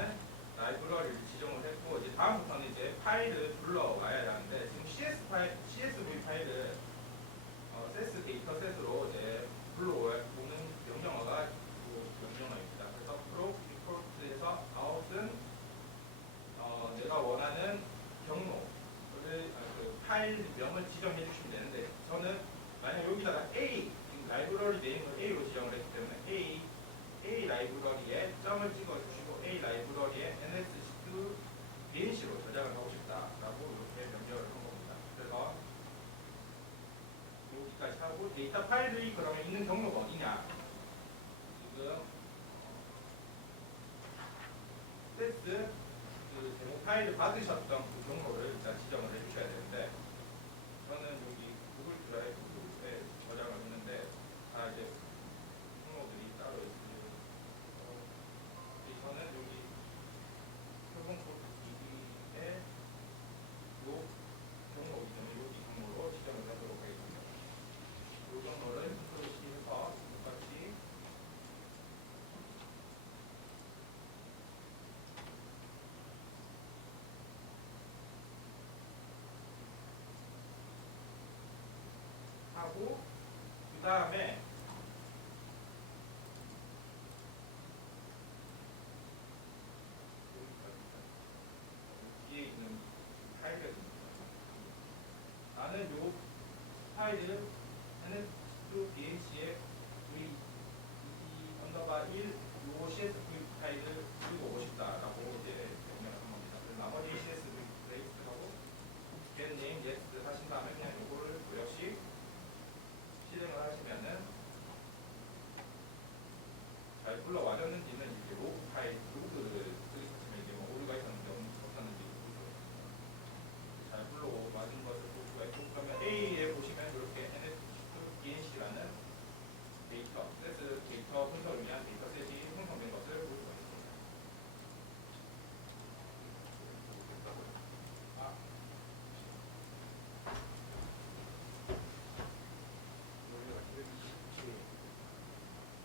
라이브러리를 지정을 했고 이제 다음부터는 이제 파일을 불러와야 하는데 지금 CSV 파일을 세스 데이터 셋으로 이제 불러오는 명령어가 명령어입니다. 그래서 프로 리포트에서 아웃은 내가 원하는 경로를 그 파일명을 지정해 주시면 되는데 저는 만약 여기다가 A 라이브러리 네임을 A로 지정을 했기 때문에 A 라이브러리에 점을 찍어 주시고 A 라이브러리에 NS2 DNC로 저장을 하고 싶다라고 이렇게 명령을 한 겁니다. 그래서 여기까지 하고 데이터 파일이 그러면 있는 경로가 어디냐? 지금 세스 그 데모 파일을 받으셨던 그 경로를 일단 지정을 해주셔야 되는데 저는 여기 구글 드라이브에 저장을 했는데 다 이제 경로들이 따로 있습니다. 저는 여기 표본코드 DB에 요 경로이기 때문에 여기 경로로 지정을 하도록 하겠습니다. 이 경로를 클로시해서 똑같이 다음에 뒤에 있는 파일을 나는 요 파일을 ns2bh의 v 언더바 1 요 CSV 파일을 들고 오고 싶다라고 이제 명령을 한 겁니다. 그래서 나머지 CSV 레이스하고 get name yes 하신 다음에 그냥 요거를 또 역시 실행을 하시면은 잘 불러와졌는지는 이렇게 로그 파일, 로그를 쓰기 시작하면 이게 뭐 오류가 있었는지 없었는지 잘 불러와진 것을 볼 수가 있고, 그러면 A에 보시면 이렇게 ns2bnc라는 데이터, 세트 데이터 분석을 위한 데이터셋이 형성된 것을 볼 수가 있습니다.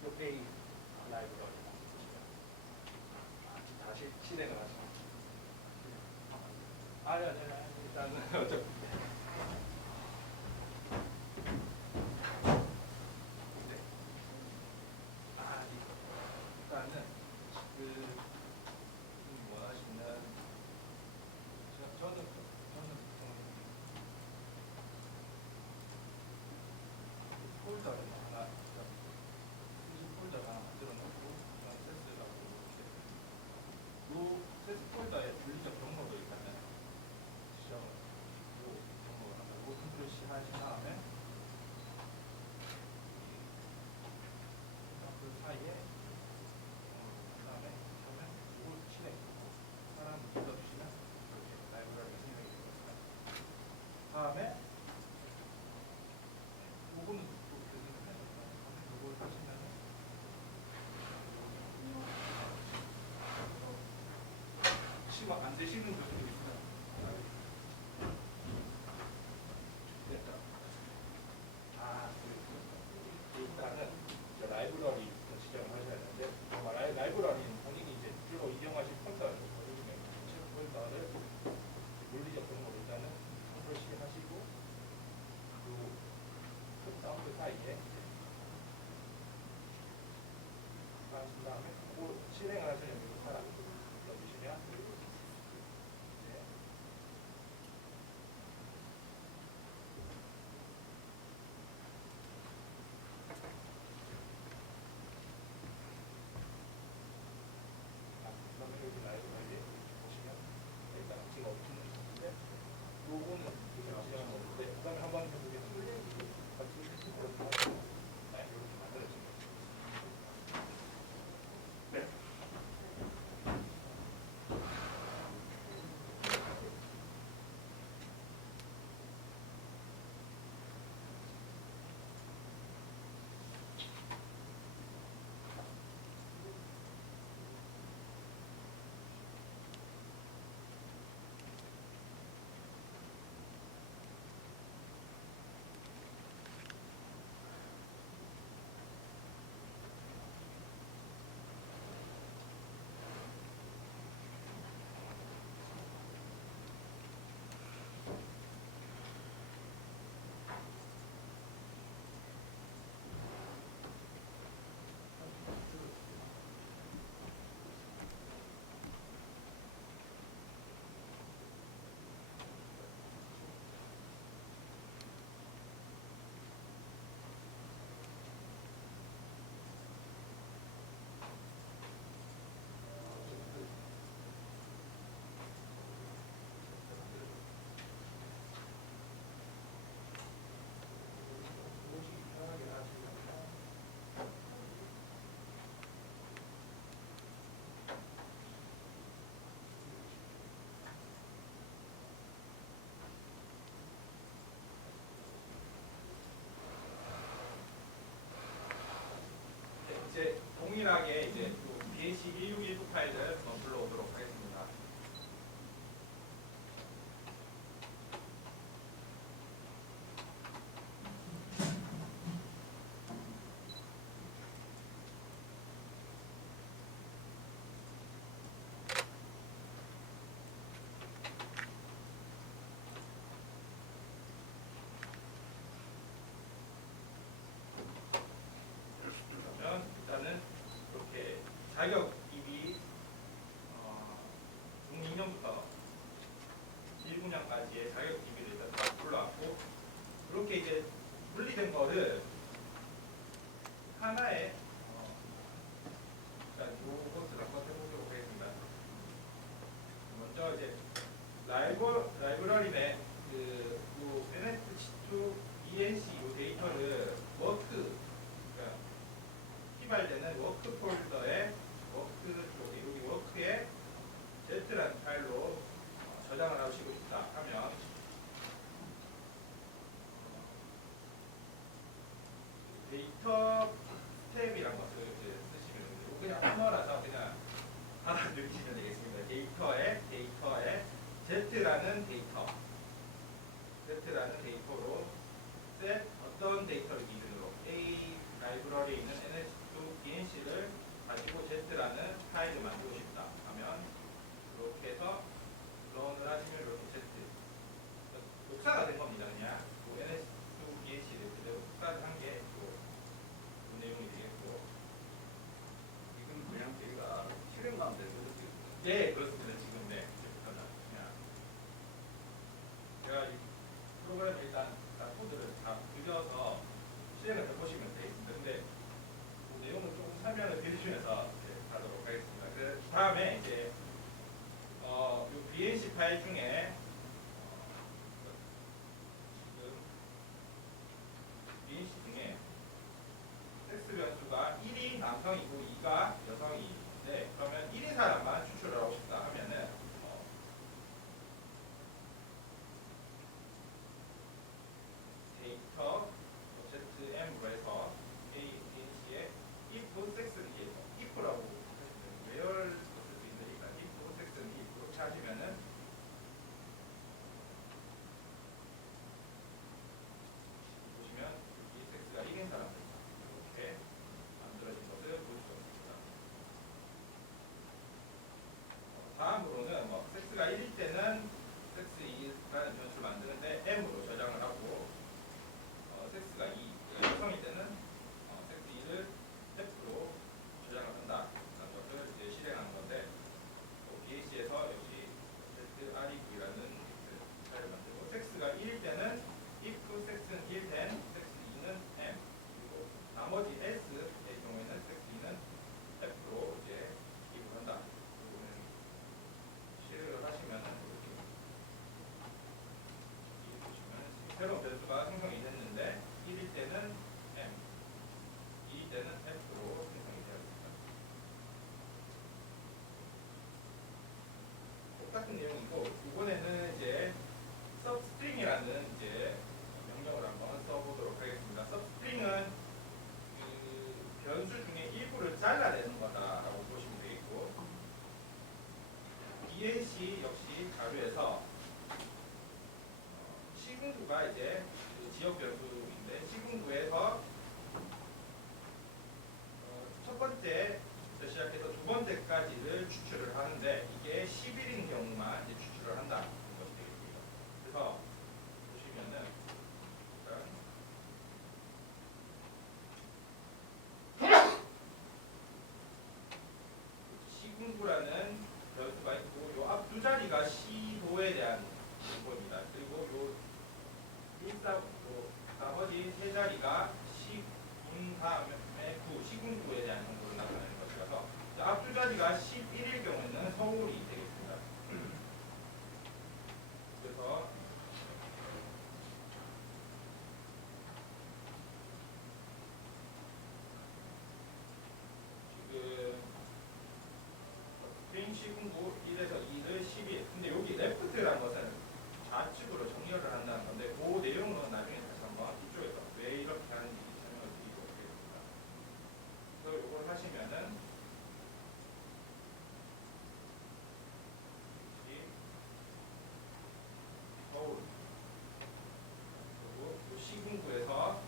옆에 라이브러리 다시 실행을 하죠. 아니요, 일단은 어차피 일단은 원하시는 저는 폴더를 하나 폴더를 하나 만들어 놓고 세스라고 이 세스 폴더의 분리적 경로도 일단은 시작을 경로를 하고 컨트롤 C 하신 다음에 그 사이에 그 다음에 처음에 이걸 실행하고 사람을 불러주시면 이렇게 라이브러리가 생성이 되겠습니다. 다음에 요거는 또 교수님 하셨나요? 요걸 하시면은 시간 안 되시는 분들이 있어요. 됐다. 일단은 라이브러리 지정을 하셔야 되는데 라이브러리는 본인이 이제 주로 이용하실 폴더를 보여주면 폴더를 물리적 경로로 일단은 컨트롤 C 하시고 그 사이에 하신 다음에 그거 실행을 하시려면 이거 하나 넣어주시면 이제 그러면 여기 라이브러리 보시면 일단 제가 없는 건데 요거는 제가 지정한 건데 그 다음에 한번 해보겠습니다. 네, 이렇게 만들어집니다. 네. 이제 동일하게 이제 BH161 파일을 불러오도록 하겠습니다. 자격 DB 중2년부터 1분야까지의 자격 DB를 일단 다 불러왔고, 그렇게 이제 분리된 거를 하나의 일단 요것을 한번 해보도록 하겠습니다. 먼저 이제 라이브러리의 요 NF2 ENC 요 데이터를 워크, 그러니까 피발되는 워크 폴더에 워크 쪽에 여기 워크에 Z라는 파일로 저장을 하시고 싶다 하면 데이터 스텝이란 것을 이제 쓰시면 되고, 그냥 언어라서 그냥 알아두시면 되겠습니다. 데이터에 Z라는 데이터로 set 어떤 데이터를 기준으로 A 라이브러리에 있는 NS2 BNC를 가지고 Z라는 파일을 만들고 싶다 하면 이렇게 해서 런을 하시면 이렇게 Z 복사가 된 겁니다. 그냥 NS2 BNC를 그대로 복사를 한 게 그 내용이 되겠고, 이건 그냥 저희가 실행 가운데 쓸 수 있어요. 네, 그렇습니다. 지금 네, 그냥 제가 이 프로그램 일단 코드를 다 그려서 실행을 해보시면 되겠습니다. 근데 그 내용을 조금 설명을 드리면서 가도록 하겠습니다. 그 다음에 이제 요 BNC 파일 중에 지금 BNC 중에 섹스 변수가 1이 남성이고 2가 여성인데, 그러면 1인 사람만 추출을 하고 싶다 하면은 데이터 ZM으로 해서 ANC에 if 섹스는 if라고 where 쓸 수 있으니까 if 섹스는 if 이렇게 하시면은 보시면 이 섹스가 1인 사람들 이렇게 만들어진 것을 볼 수 있습니다. 다음으로는 섹스가 1일 때는 섹스 2라는 변수를 만드는데 m으로 저장을 하고, 섹스가 2, 여성일 때는 섹스 2를 F로 저장을 한다 라는 것을 이제 실행하는 건데, BAC에서 역시 ZREV라는 파일을 만들고, 섹스가 1일 때는 if 섹스는 1 then 섹스 2는 M, 그리고 나머지 S의 경우에는 섹스 2는 F로 이제 기입을 한다. 실행을 하시면은 이렇게 보시면 새로운 변수가 생성이 됐는데 1일 때는 M, 2일 때는 F로 생성이 되었습니다. 똑같은 내용이고, 이번에는 이제 substring이라는 이제 명령을 한번 써보도록 하겠습니다. substring은 그 변수 중에 일부를 잘라내는 거다라고 보시면 되겠고, BNC 역시 자료에서 시군구가 이제 그 지역 변수인데, 시군구에서 첫 번째부터 시작해서 두 번째까지를 추출을 하는데, 이게 10일인 경우만 이제 추출을 한다는 것이 되겠습니다. 그래서 보시면은 시군구라는 변수가 있고, 요 앞 두 자리가 시도에 대한 정보입니다. 그리고 요 나머지 세 자리가 시군 다음에 시군구에 대한 정보를 나타내는 것이라서, 앞 두 자리가 11일 경우에는 서울이 되겠습니다. 그래서 지금 개인 시군구 1에서 2를 10일, 근데 여기 레프트라는 것은 좌측으로 정렬을 한다는 건데, 그 내용은 나중에 다시 한번 이쪽에서 왜 이렇게 하는지 설명을 드리도록 하겠습니다. 그래서 이걸 하시면은 서울, 그리고 또 시군구에서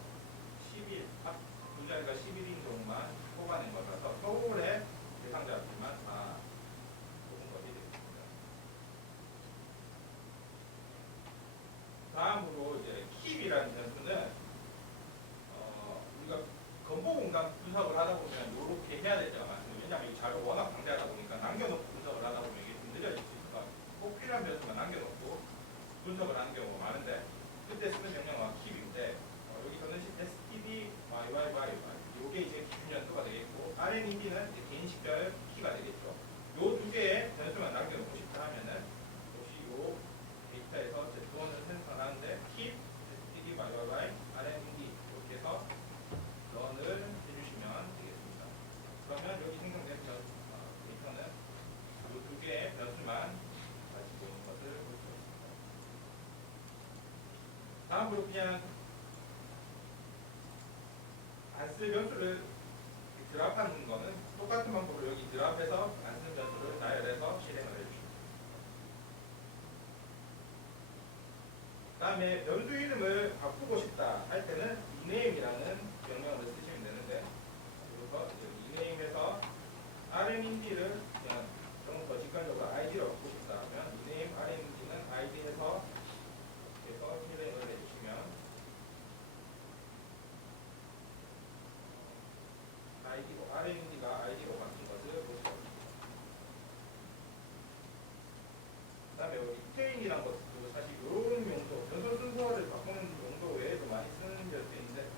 10일, 앞 두 자리가 11인 경우만 뽑아낸 거라서 서울의 대상자들만 다 뽑은 것이 되겠습니다. 다음으로 다음으로 그냥 안 쓸 변수를 드랍하는 거는 똑같은 방법으로 여기 드랍해서 안 쓴 변수를 나열해서 실행을 해주십니다. 다음에 변수 이름을 바꾸고 싶다 할 때는 rename이라는 명령어를 쓰시면 되는데, 그래서 rename에서 rmind를 그냥 좀 더 직관적으로 id로 바꾸고 싶다 하면 rename rmind는 id에서 해서 실행을 해주시면 id로 rmind가 id로 바뀐 것을 볼 수 있습니다. 그다음에 리테인이란 것도 사실 이런 용도, 변수 순서를 바꾸는 용도 외에도 많이 쓰는 변수인데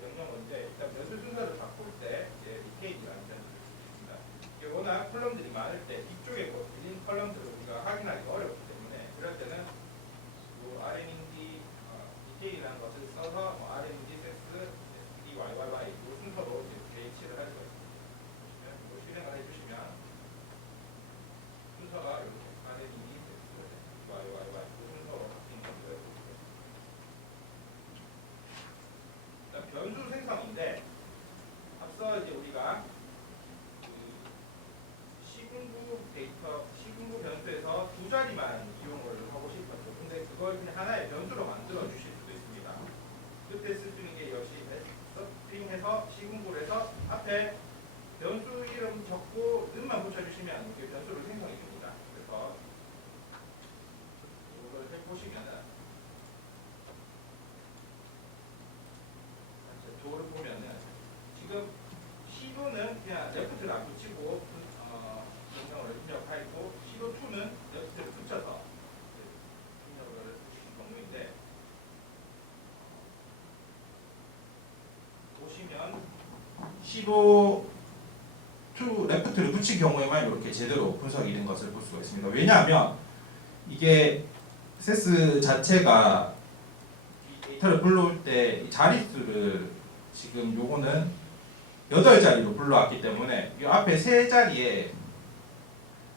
명령어인데, 일단 변수 순서를 바꿀 때 이제 리테인이라는 변수를 쓰겠습니다. 이게 워낙 컬럼들이 많을 때 이쪽에 빌린 컬럼들을 우리가 확인하기가 어렵기 때문에 그럴 때는 이 rmnd 리테인이라는 것을 써서 rmd 세스 dyy 이 순서로 이제 배치를 할 수가 있습니다. 이거 실행을 해주시면 순서가 이렇게 rmd YYY 순서로 바뀐 것을 보시겠습니다. 일단 변수 생성인데, 앞서 이제 우리가 그 시군구 데이터, 시군구 변수에서 두 자리만 이용을 하고 싶었죠. 근데 그걸 그냥 하나의 변수로 만들어 주실 수도 있습니다. 그때 쓸 수 있는 게 역시 스트링해서 시군구를 해서 앞에 변수 이름 적고 는만 붙여주시면 이렇게 변수를 생성이 됩니다. 그래서 이걸 해보시면은 도를 보면은 지금 시도는 그냥 레프트를 안 붙이고 명령어를 입력하고 시도 2는 레프트를 붙여서 입력을 해주신 경우인데, 보시면 시도 2 레프트를 붙인 경우에만 이렇게 제대로 분석이 된 것을 볼 수가 있습니다. 왜냐하면 이게 세스 자체가 데이터를 불러올 때 이 자릿수를 지금 요거는 8자리로 불러왔기 때문에 이 앞에 3자리에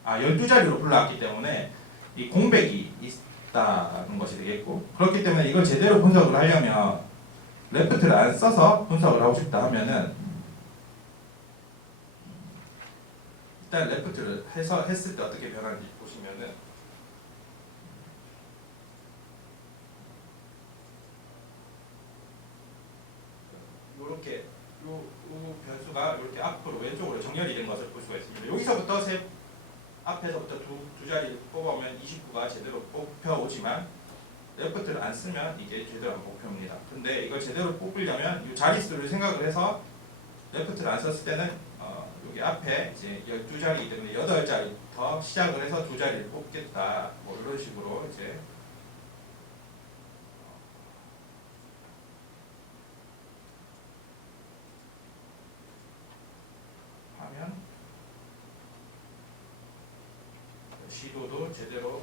12자리로 불러왔기 때문에 이 공백이 있다는 것이 되겠고, 그렇기 때문에 이걸 제대로 분석을 하려면 레프트를 안 써서 분석을 하고 싶다 하면은 일단 레프트를 해서 했을 때 어떻게 변하는지 보시면은 이렇게 요 변수가 이렇게 앞으로 왼쪽으로 정렬이 된 것을 볼 수가 있습니다. 여기서부터 앞에서부터 두 자리 뽑아오면 29가 제대로 뽑혀오지만 레프트를 안 쓰면 이게 제대로 안 뽑힙니다. 근데 이걸 제대로 뽑으려면 이 자릿수를 생각을 해서 레프트를 안 썼을 때는 여기 앞에 이제 12자리이기 때문에 8자리부터 시작을 해서 2자리를 뽑겠다, 뭐 이런 식으로 이제 하면 시도도 제대로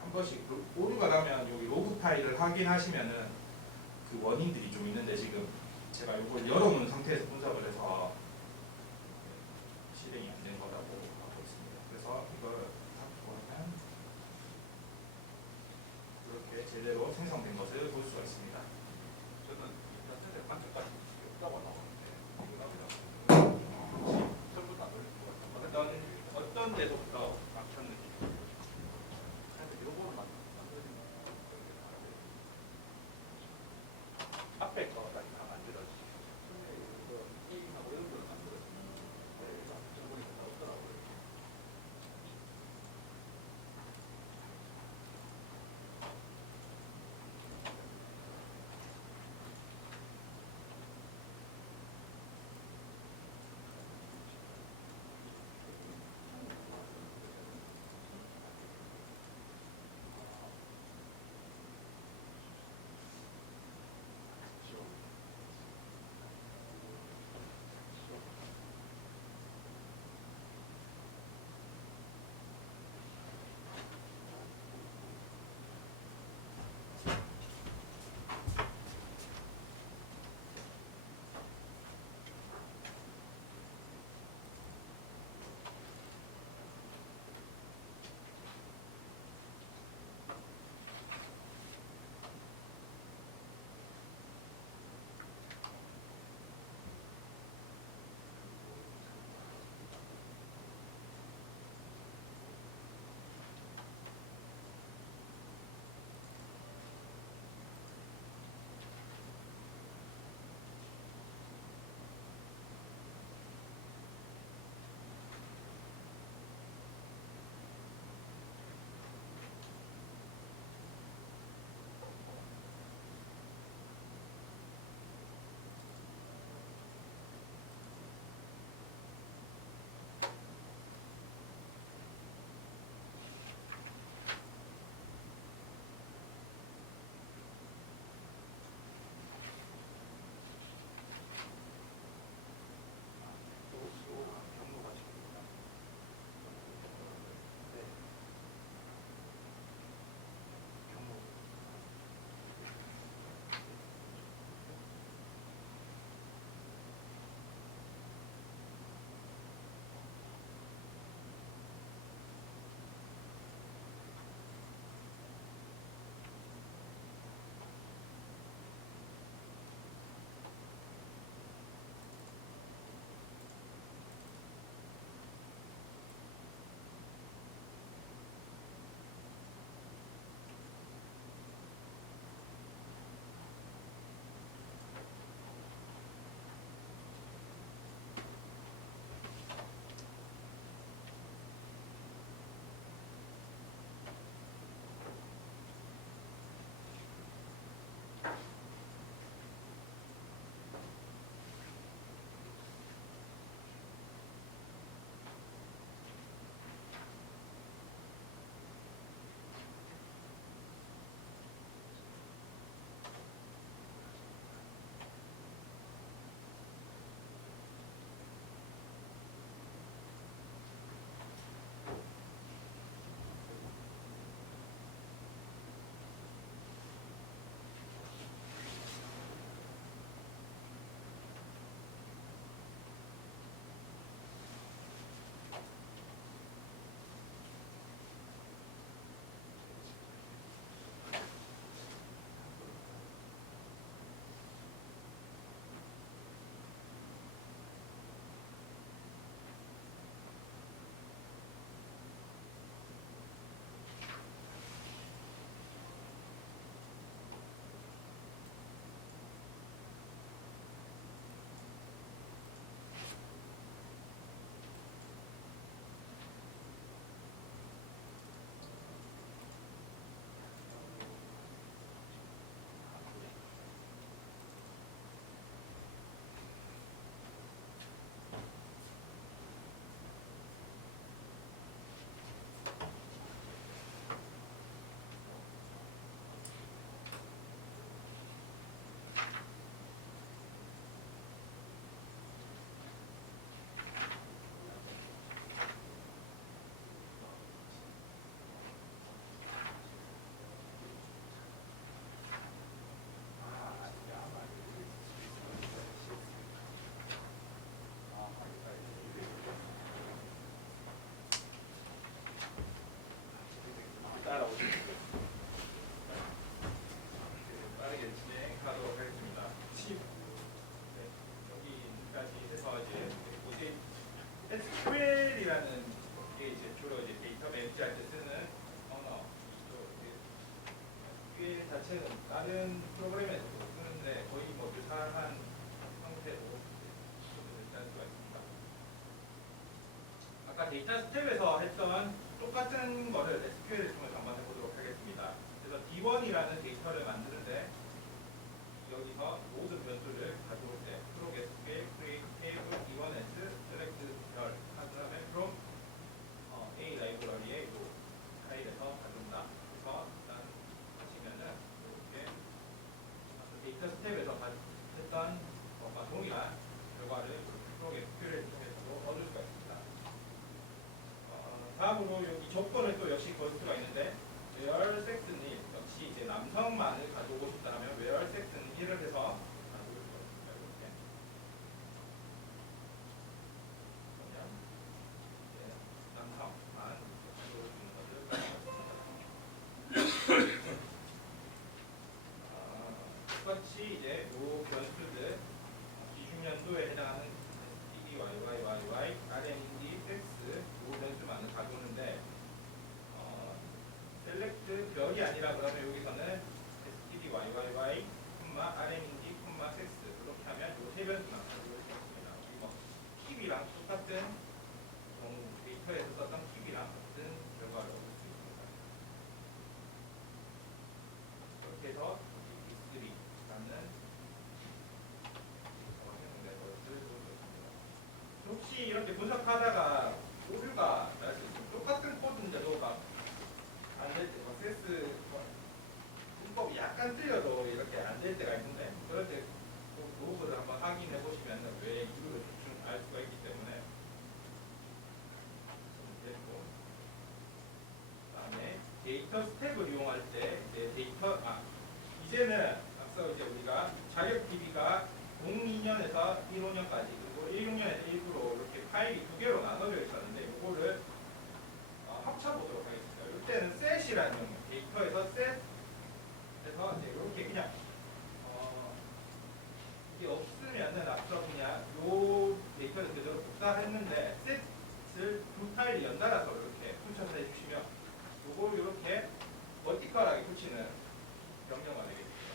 한 번씩 오류가 나면 여기 로그 파일을 확인하시면은 그 원인들이 좀 있는데, 지금 제가 이걸 열어놓은 상태에서 분석을 해서 실행이 안 된 거라고 하고 있습니다. 그래서 이걸 닫고 하면 이렇게 제대로 생성된 것을 볼 수가 있습니다. 저는 인터넷에 관점까지 없다고 나오는데 이거 나오더라고요. 설부터 안 돌릴 것 같아요. 어떤 데서부터 막혔는지. 근데 요거는 만들어진 거 앞에 거까지 다 만들어지죠. 처음에 이거 게임하고 이런 SQL이라는 게 이제 주로 이제 데이터 매니지할 때 쓰는 언어. SQL 자체는 다른 프로그램에서도 쓰는데 거의 뭐 유사한 형태로 짤 수가 있습니다. 아까 데이터 스텝에서 했던 똑같은 거를 SQL을 통해서 한번 해보도록 하겠습니다. 그래서 D1이라는 데이터를 만드는데 여기서 모든 변수를 가져올 때 프로 SQL create table D1s select 별 하다음에 from A 라이브러리의 이 파일에서 가져온다. 그래서 일단 하시면은 이렇게 데이터 스텝에서 했던 것과 동일한 결과를 프로 SQL을 통해서도 얻을 수가 있습니다. 다음으로 여기 조건을 또 역시 걸 수가 있는데 where sex nil 역시 이제 남성만을 가져오고 싶다면 where sex nil을 해서 가져올 수가 있습니다. 이렇게 그러면 이제 남성만 가져올 수 있는 것을 가져올 수 있습니다. 똑같이 이제 요 변수들 기준 연도에 해당하는 std, yyyyy, rmd, sex 요 변수만을 가져오는데 select 별이 아니라 그러면 여기서는 std, yyy, rmd, sex 이렇게 하면 요 세 변수만 가져올 수 있습니다. 여기 뭐 킵이랑 똑같은 데이터에서 썼던 킵이랑 같은 결과를 얻을 수 있습니다. 이렇게 해서 history라는 혹시 이렇게 분석하다가 오류가 날 수 있습니다. 똑같은 코드인데도 막 안 될 때, 막 세스 문법이 약간 틀려도 이렇게 안 될 때가 있는데 그럴 때 꼭 로그를 한번 확인해 보시면 왜 이유를 대충 알 수가 있기 때문에 됐고 그다음에 데이터 스텝을 이용할 때 이제는 앞서 이제 우리가 자력 DB가 02년에서 15년까지 그리고 16년에서 19로 이렇게 파일이 두 개로 나눠져 있었는데 이거를 합쳐보도록 하겠습니다. 이때는 set이라는 용어, 데이터에서 set에서 이제 이렇게 그냥 이게 없으면은 앞서 그냥 요 데이터를 그대로 복사했는데 set을 두 파일이 연달아서 이렇게 붙여서 해주시면 요걸 이렇게 버티컬하게 붙이는 명령어가 되겠습니다.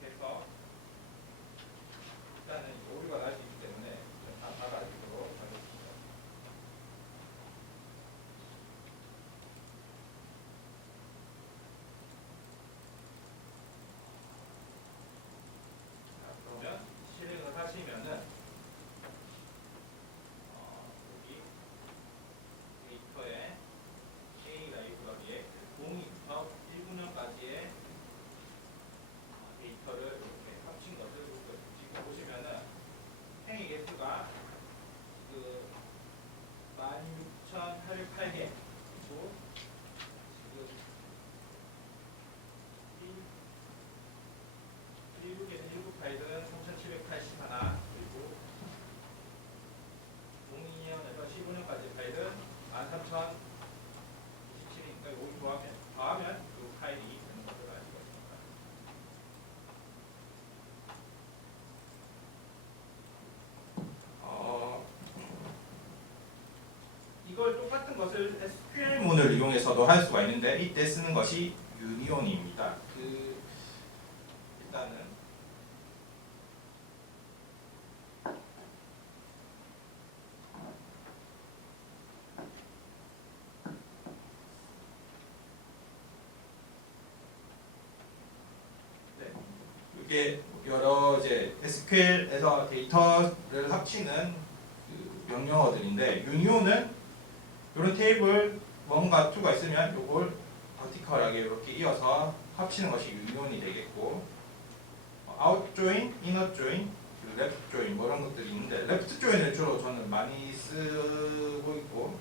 그래서 일단은 오류가 날 수 있기 때문에 다 받아주도록 하겠습니다. 자, 그러면 실행을 하시면은 여기 데이터에 A 라이브러리에 02부터 19년까지의 데이터를 이렇게 합친 것을 지금 보시면은 행위 개수가 그 16,808개 그리고 지금 1국에서 1국 파일은 3,781 그리고 02년에서 15년까지 파일은 13,027이니까 여기 더하면 그 파일이 되는 것을 알 수가 있습니다. 이걸 똑같은 것을 SQL문을 이용해서도 할 수가 있는데 이때 쓰는 것이 유니온입니다. 일단은 이게 여러 이제 SQL에서 데이터를 합치는 그 명령어들인데 유니온은 이런 테이블 1과 2가 있으면 이걸 버티컬하게 이렇게 이어서 합치는 것이 유니온이 되겠고 아웃 조인, 이너 조인, 레프트 조인 뭐 이런 것들이 있는데 레프트 조인을 주로 저는 많이 쓰고 있고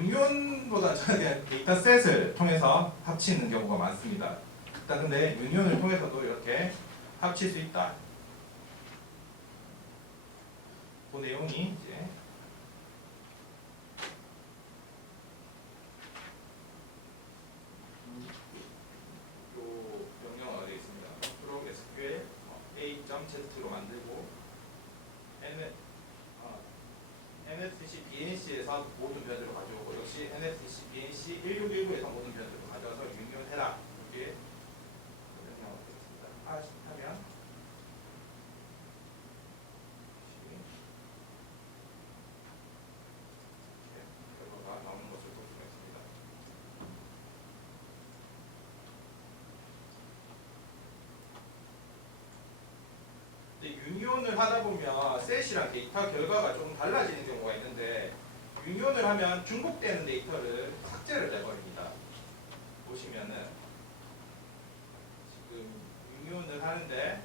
유니온보다 저는 그냥 데이터 셋을 통해서 합치는 경우가 많습니다. 일단 근데 유니온을 통해서도 이렇게 합칠 수 있다. 그 내용이 이제 요 명령어가 되어 있습니다. 프로 SQL A.Z로 만들고 N은 NFC BNC에서 모든 변들을 가져오고 역시 NFC BNC 1619에서 모든 변들을 가져와서 유니온해라 이렇게 명령을 드리겠습니다. 하면 결과가 나오는 것을 볼 수가 있습니다. 근데 유니온을 하다 보면 셋이랑 데이터 결과가 좀 달라지는 경우가 있는데 유니온을 하면 중복되는 데이터를 삭제를 해버립니다. 보시면은 지금 유니온을 하는데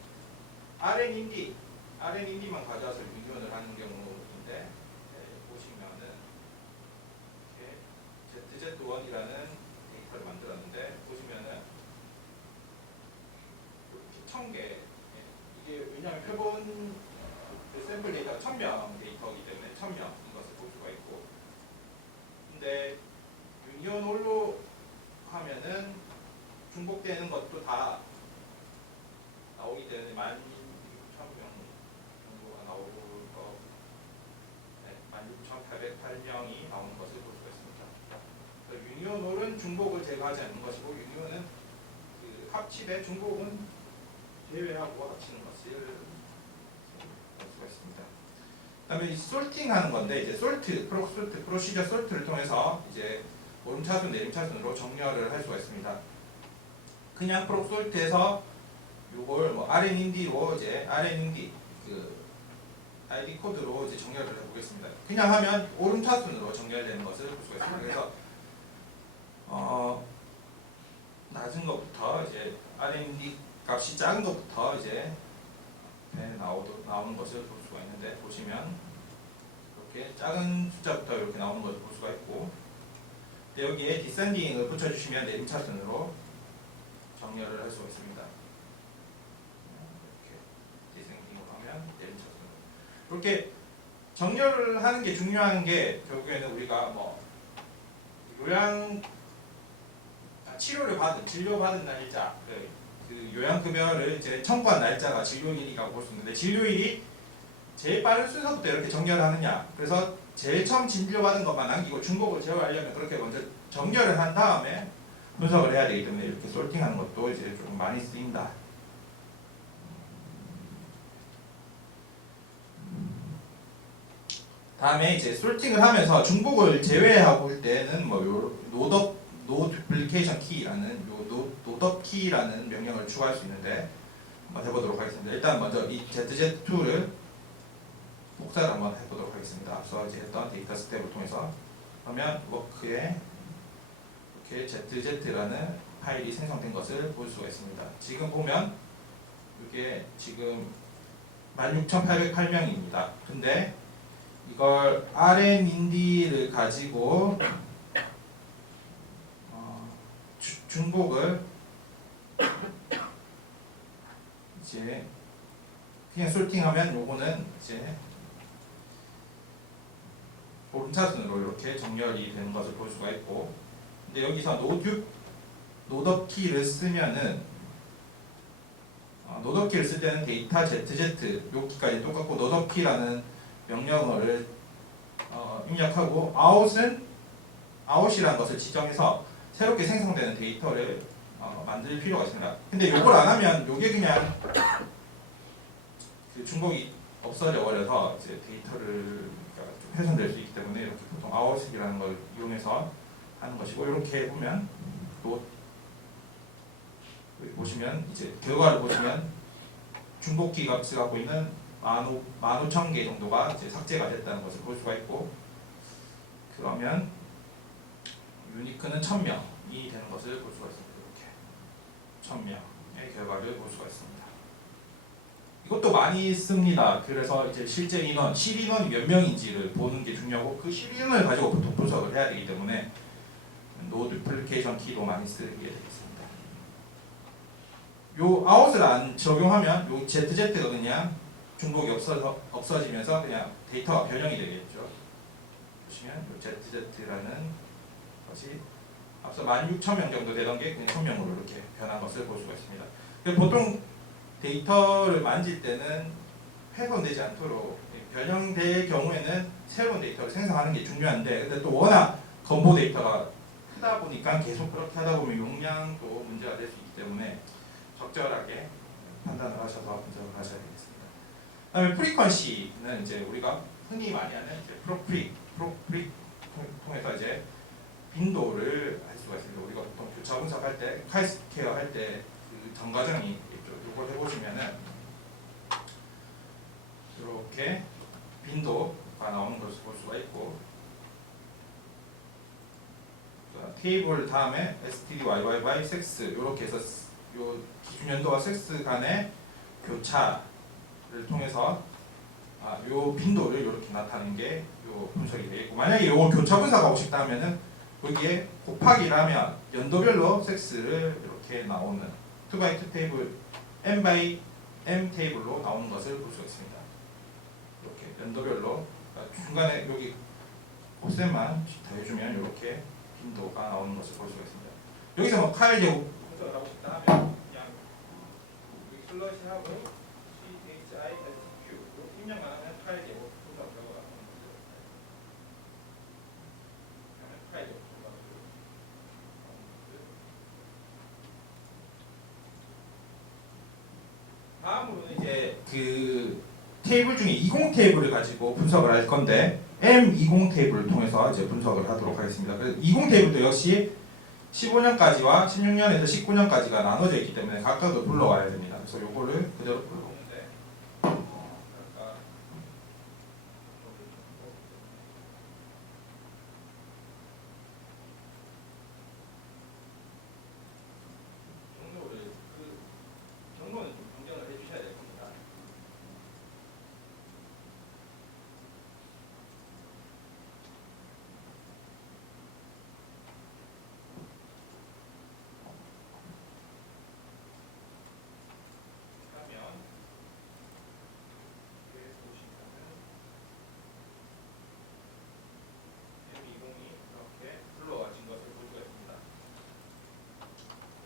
RN인디만 가져와서 유니온을 하는 경우인데 보시면은 이렇게 ZZ1이라는 데이터를 만들었는데 보시면은 이렇게 1000개 이게 왜냐하면 표본 샘플 데이터가 1000명 데이터이기 때문에 1000명 이것을 볼 수가 있고 근데 유니온 홀로 하면은 중복되는 것도 다 나오기 때문에 16,000명 정도가 나올 거 16,808명이 나오는 것을 볼 수가 있습니다. 유니온 홀은 중복을 제거하지 않는 것이고 유니온은 그 합치되 중복은 제외하고 합치는 것을 볼 수가 있습니다. 그다음에 솔팅하는 건데 이제 프로시저 솔트를 통해서 이제 오름차순 내림차순으로 정렬을 할 수가 있습니다. 그냥 프로솔트에서 요걸 뭐 RN인디로 이제 RN인디 그 ID 코드로 이제 정렬을 해보겠습니다. 그냥 하면 오름차순으로 정렬되는 것을 볼 수가 있습니다. 그래서 낮은 것부터 이제 RN인디 값이 작은 것부터 이제 나오는 것을 볼 수가 있는데 보시면 이렇게 작은 숫자부터 이렇게 나오는 것을 볼 수가 있고 여기에 디센딩을 붙여주시면 내림차순으로 정렬을 할 수가 있습니다. 이렇게 디센딩으로 하면 내림차순으로 이렇게 정렬을 하는 게 중요한 게 결국에는 우리가 뭐 진료받은 날짜 그 요양급여를 이제 청구한 날짜가 진료일이라고 볼 수 있는데 진료일이 제일 빠른 순서부터 이렇게 정렬하느냐 그래서 제일 처음 진료받은 것만 남기고 중복을 제어하려면 그렇게 먼저 정렬을 한 다음에 분석을 해야 되기 때문에 이렇게 솔팅하는 것도 이제 좀 많이 쓰인다. 다음에 이제 솔팅을 하면서 중복을 제외하고 올 때는 뭐 노 duplication key라는 노덥 키라는 명령을 추가할 수 있는데 한번 해보도록 하겠습니다. 일단 먼저 이 ZZ2를 복사를 한번 해보도록 하겠습니다. 앞서 이제 했던 데이터 스텝을 통해서 그러면 워크에 이렇게 ZZ라는 파일이 생성된 것을 볼 수가 있습니다. 지금 보면 이게 지금 16,808명입니다. 근데 이걸 RN인디를 가지고 중복을 이제 그냥 솔팅하면 요거는 이제 오름차순으로 이렇게 정렬이 되는 것을 볼 수가 있고 근데 여기서 노덥키를 쓰면은 노덥키를 쓸 때는 데이터 ZZ 여기까지 똑같고 노덥키라는 명령어를 입력하고 아웃이라는 것을 지정해서 새롭게 생성되는 데이터를 만들 필요가 있습니다. 근데 이걸 안 하면 이게 그냥 그 중복이 없어져 버려서 이제 데이터를 좀 훼손될 수 있기 때문에 이렇게 보통 아웃이라는 걸 이용해서 하는 것이고 이렇게 보면 또 보시면 이제 결과를 보시면 중복키 값을 갖고 있는 15,000개 정도가 이제 삭제가 됐다는 것을 볼 수가 있고 그러면 유니크는 1000명이 되는 것을 볼 수가 있습니다. 이렇게 1000명의 결과를 볼 수가 있습니다. 이것도 많이 씁니다. 그래서 이제 실제 인원, 실인원이 몇 명인지를 보는 게 중요하고 그 실인원을 가지고 보통 분석을 해야 되기 때문에 노 duplication 키도 많이 쓰게 되겠습니다. 요 아웃을 안 적용하면 요 ZZ가 그냥 중복이 없어지면서 그냥 데이터가 변형이 되겠죠. 보시면 요 ZZ라는 것이 앞서 16,000명 정도 되던 게 그냥 1000명으로 이렇게 변한 것을 볼 수가 있습니다. 보통 데이터를 만질 때는 훼손되지 않도록 변형될 경우에는 새로운 데이터를 생성하는 게 중요한데, 근데 또 워낙 건보 데이터가 크다 보니까 계속 그렇게 하다 보면 용량도 문제가 될 수 있기 때문에 적절하게 판단을 하셔서 분석을 하셔야 되겠습니다. 그다음에 프리퀀시는 이제 우리가 흔히 많이 하는 이제 프로프릭 통해서 이제 빈도를 할 수가 있습니다. 우리가 보통 교차 분석할 때, 카이스케어 할 때 그 전 과정이 있죠. 이걸 해보시면은 이렇게 빈도가 나오는 것을 볼 수가 있고, 테이블 다음에 stdyy by sex 이렇게 해서 요 기준 연도와 섹스 간의 교차를 통해서 요 빈도를 이렇게 나타내는 게 요 분석이 되겠고, 만약에 요걸 교차 분석하고 싶다 하면은 여기에 곱하기라면 연도별로 섹스를 이렇게 나오는 2x2 테이블 m by m 테이블로 나오는 것을 볼 수가 있습니다. 이렇게 연도별로 중간에 여기 곱셈만 더해주면 이렇게 빈도가 나오는 것을 볼 수가 있습니다. 여기서 뭐 카일 제곱 분석을 하고 싶다 하면 그냥 여기 슬러시하고 CHISQ 입력만 하면 카일 제곱 분석 결과가 나오는 거죠. 그러면 카일 제곱 분석 다음으로는 이제 그 테이블 중에 20 테이블을 가지고 분석을 할 건데 M20 테이블을 통해서 이제 분석을 하도록 하겠습니다. 그래서 20 테이블도 역시 15년까지와 16년에서 19년까지가 나눠져 있기 때문에 각각도 불러와야 됩니다. 그래서 요거를 그대로 불러오는데 경로를 경로는 좀 변경을 해주셔야 될 겁니다.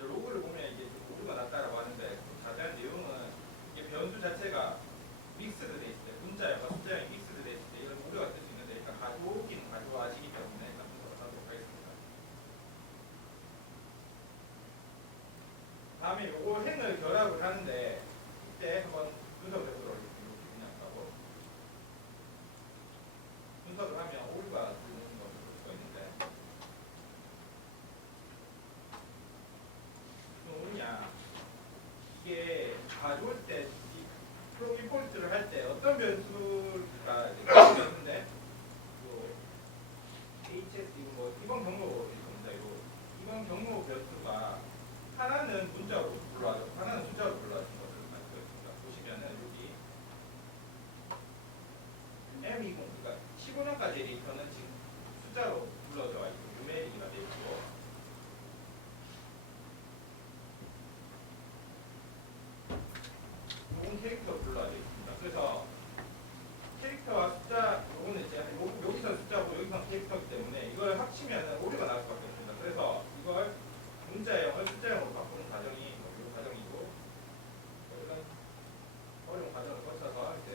로그를 보면 이게 오류가 났다라고 하는데 자세한 내용은 이게 변수 자체가 믹스드 돼 있을 때, 문자열과 숫자열이 믹스드 돼 있을 때 이런 오류가 될 수 있는데, 일단 가져오긴 가져와지기 때문에 일단 분석을 하도록 하겠습니다. 다음에 요거 행을 결합을 하는데 이때 한번 분석을 해보도록 하겠습니다. 이렇게 그냥 하고 분석을 하면 오류가 들어오는 것을 볼 수가 있는데, 뭐냐 이게 가져올 때 프로그램 포인트를 할 때 어떤 변수가 변수인데 HS 이번 경로 겁니다. 이번 경로 변수가 하나는 문자로 불러와요, 하나는 숫자로 불러와준 것을 가지고 있습니다. 보시면은 여기 M20 그러니까 15년까지 데이터는 지금 숫자로 불러져 와 있고 누메릭이라 돼 있고, 요건 캐릭터 불러야 되겠습니다. 그래서 캐릭터와 숫자, 요거는 이제 여기서 숫자고 여기서 캐릭터이기 때문에 이걸 합치면 오류가 나올 수밖에 없습니다. 그래서 이걸 문자형을 숫자형으로 바꾸는 과정이 이 과정이고, 이런 어려운 과정을 거쳐서 이제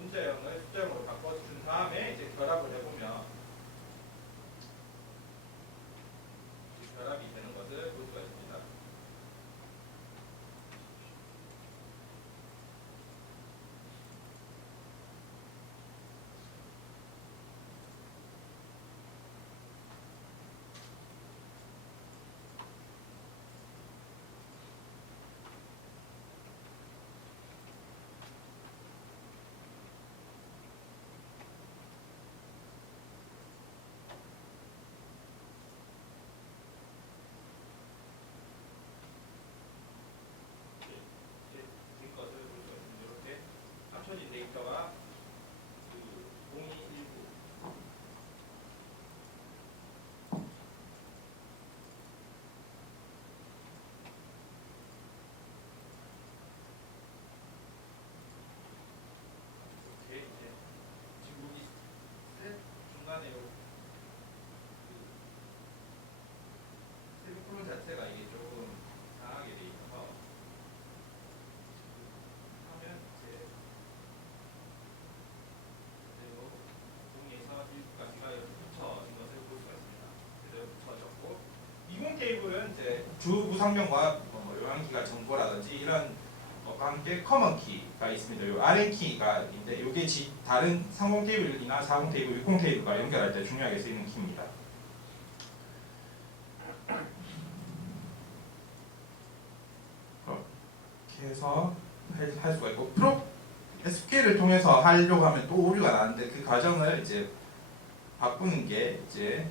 문자형을 숫자형으로 바꿔준 다음에 이제 결합을 해보면 결합이 되는 것을 볼 수가 있습니다. 것을 볼 수가 있습니다. 이렇게 합쳐진 데이터가 그 0219 이렇게 이제 지금 여기 셋 중간에 테이블은 이제 주 부상병과 요양기가 정보라든지 이런 것과 함께 커먼 키가 있습니다. 요 RN 키가 있는데 이게 다른 30 테이블이나 40 테이블, 60 테이블과 연결할 때 중요하게 쓰이는 키입니다. 이렇게 해서 할 수가 있고 SQL을 통해서 하려고 하면 또 오류가 나는데 그 과정을 이제 바꾸는 게 이제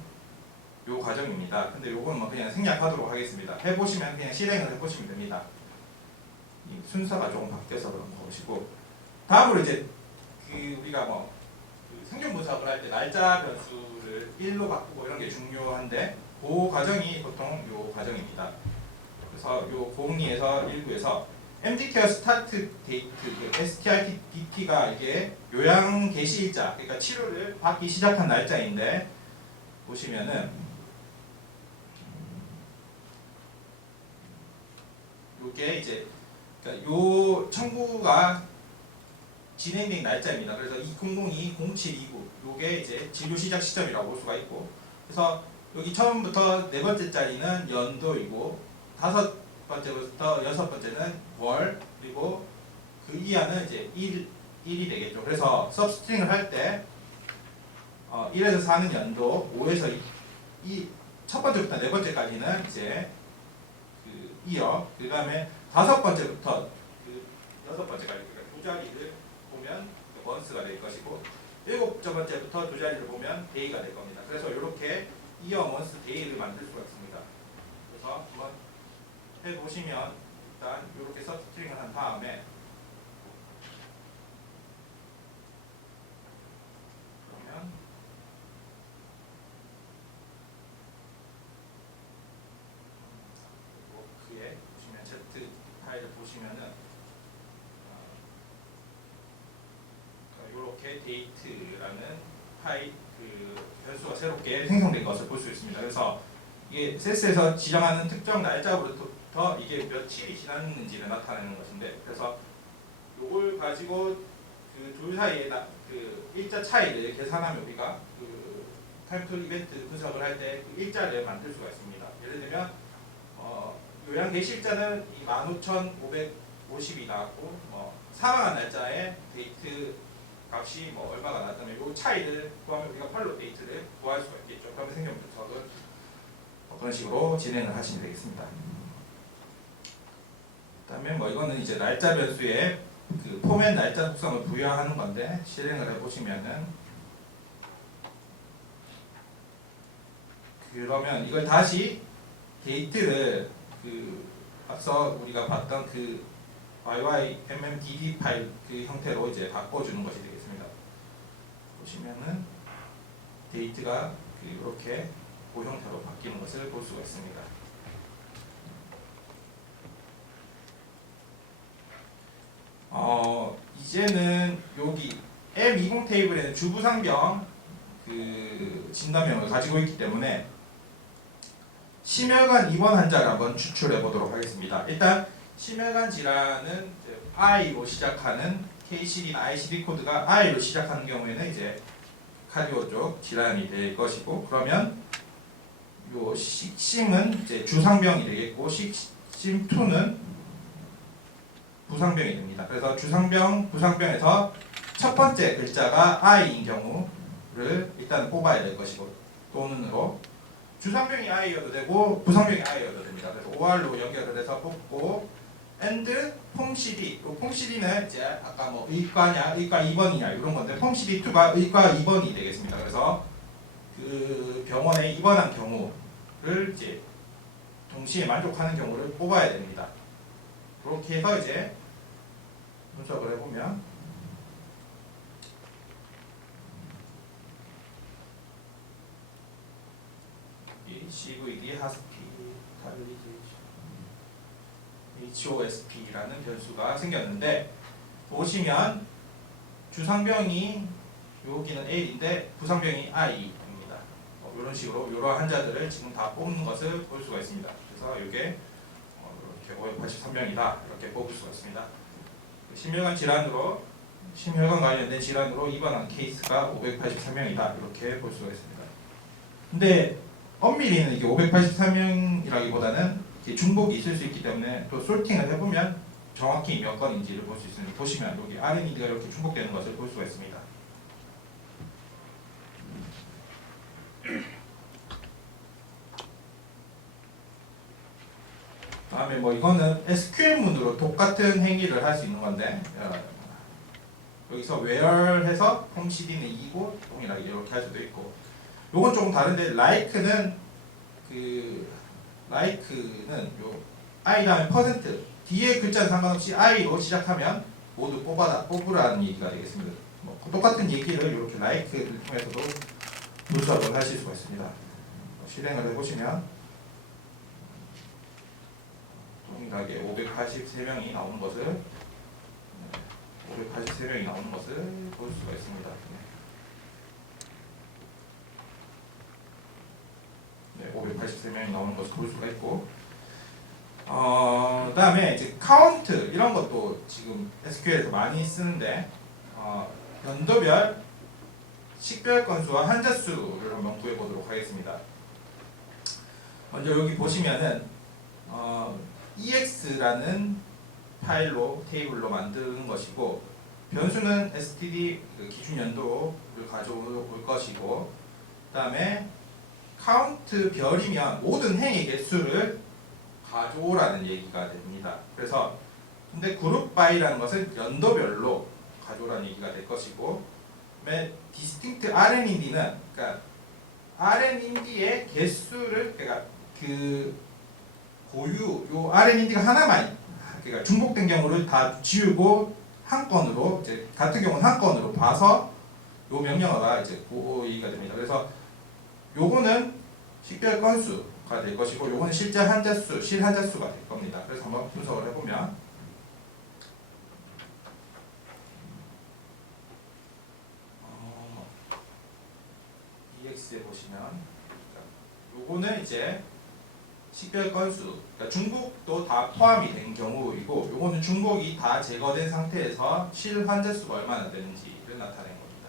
요 과정입니다. 근데 요건 뭐 그냥 생략하도록 하겠습니다. 해보시면 그냥 실행을 해보시면 됩니다. 이 순서가 조금 바뀌어서 그런 것이고 다음으로 이제 우리가 그 생존 분석을 할 때 날짜 변수를 1로 바꾸고 이런 게 중요한데 그 과정이 보통 요 과정입니다. 그래서 요 공리에서 1구에서 MD케어 스타트 데이트, 그 STRT가 이게 요양 개시 일자, 그러니까 치료를 받기 시작한 날짜인데 보시면은 요게 이제 그러니까 요 청구가 진행된 날짜입니다. 그래서 2002-0729 요게 이제 진료 시작 시점이라고 볼 수가 있고 그래서 여기 처음부터 네 번째 자리는 연도이고 다섯 번째부터 여섯 번째는 월 그리고 그 이하는 이제 1이 되겠죠. 그래서 서브스트링을 할 때 1에서 4는 연도, 5에서 2, 첫 번째부터 네 번째까지는 이제 그 이어, 그 다음에 다섯 번째부터 그 여섯 번째까지 그러니까 두 자리를 보면 먼스가 될 것이고 일곱 번째부터 두 자리를 보면 데이가 될 겁니다. 그래서 이렇게 이어, 먼스, 데이를 만들 수가 있습니다. 그래서 한번 해보시면 일단 이렇게 서브스트링을 한 다음에 그러면 워크에 보시면 Z 파일을 보시면은 이렇게 데이트라는 파일 그 변수가 새롭게 생성된 것을 볼 수 있습니다. 그래서 이게 세스에서 지정하는 특정 날짜부터 이게 며칠이 지났는지를 나타내는 것인데 그래서 이걸 가지고 그 둘 사이의 그 일자 차이를 계산하면 우리가 그 타임 투 이벤트 분석을 할 때 그 일자를 만들 수가 있습니다. 예를 들면 요양 개시일자는 이 15,550이 나왔고 사망한 날짜에 데이트 값이 얼마가 나왔다면 이 차이를 구하면 우리가 팔로 데이트를 구할 수가 있겠죠. 그러면 생존 분석은 그런 식으로 진행을 하시면 되겠습니다. 그다음에 이거는 이제 날짜 변수에 그 포맷 날짜 속성을 부여하는 건데 실행을 해보시면은 그러면 이걸 다시 데이트를 그 앞서 우리가 봤던 그 YYMMDD 파일 그 형태로 이제 바꿔주는 것이 되겠습니다. 보시면은 데이트가 이렇게 그 형태로 바뀌는 것을 볼 수가 있습니다. 이제는 여기 M20 테이블에는 주부상병 그 진단명을 가지고 있기 때문에 심혈관 입원 환자를 한번 추출해 보도록 하겠습니다. 일단 심혈관 질환은 I로 시작하는 KCD나 ICD 코드가 I로 시작하는 경우에는 이제 카디오 쪽 질환이 될 것이고 그러면 요 식심은 이제 주상병이 되겠고 식심 2는 부상병이 됩니다. 그래서 주상병, 부상병에서 첫 번째 글자가 I인 경우를 일단 뽑아야 될 것이고 또는으로 주상병이 I여도 되고 부상병이 I여도 됩니다. 그래서 OR로 연결을 해서 뽑고 and 폼CD. 폼CD는 이제 아까 의과냐, 의과 2번이냐 이런 건데 폼CD2가 의과 2번이 되겠습니다. 그래서 그 병원에 입원한 경우를 이제 동시에 만족하는 경우를 뽑아야 됩니다. 그렇게 해서 이제 분석을 해보면 이 CVD, HOSP라는 변수가 생겼는데 보시면 주상병이 여기는 L인데 부상병이 I입니다. 이런 식으로 이러한 환자들을 지금 다 뽑는 것을 볼 수가 있습니다. 그래서 이게 이렇게 583명이다 이렇게 뽑을 수가 있습니다. 심혈관 질환으로 심혈관 관련된 질환으로 입원한 케이스가 583명이다 이렇게 볼 수가 있습니다. 근데 엄밀히는 이게 583명이라기보다는 중복이 있을 수 있기 때문에 또 솔팅을 해보면 정확히 몇 건인지를 볼 수 있습니다. 보시면 여기 R&D가 이렇게 중복되는 것을 볼 수가 있습니다. 다음에 뭐 이거는 SQL문으로 똑같은 행위를 할 수 있는 건데 여기서 where 해서 홈 CD는 2고 동일하게 이렇게 할 수도 있고 요건 조금 다른데 like는 요 i 다음에 퍼센트 뒤에 글자는 상관없이 i로 시작하면 모두 뽑으라는 얘기가 되겠습니다. 뭐 똑같은 얘기를 이렇게 like를 통해서도 분석을 하실 수가 있습니다. 실행을 해보시면 동일하게 583명이 나오는 것을 583명이 나오는 것을 볼 수가 있습니다. 네, 583명이 나오는 것을 볼 수가 있고, 그다음에 이제 카운트 이런 것도 지금 SQL에서 많이 쓰는데 연도별 식별 건수와 한자 수를 한번 구해 보도록 하겠습니다. 먼저 여기 보시면은 ex라는 파일로 테이블로 만드는 것이고 변수는 std 기준 연도를 가져올 것이고 그다음에 카운트 별이면 모든 행의 개수를 가져오라는 얘기가 됩니다. 그래서 근데 그룹 바이라는 것은 연도별로 가져오라는 얘기가 될 것이고 그다음에 distinct R&D는 그러니까 R&D의 개수를 그러니까 고유 요 R&D가 하나만 그러니까 중복된 경우를 다 지우고 한 건으로 이제 같은 경우는 한 건으로 봐서 요 명령어가 이제 고의가 됩니다. 그래서 요거는 식별 건수가 될 것이고 요거는 실제 한자수, 실한자수가 될 겁니다. 그래서 한번 분석을 해보면 EX에 보시면 요거는 이제 식별 건수, 그러니까 중복도 다 포함이 된 경우이고 요거는 중복이 다 제거된 상태에서 실환자수가 얼마나 되는지를 나타낸 겁니다.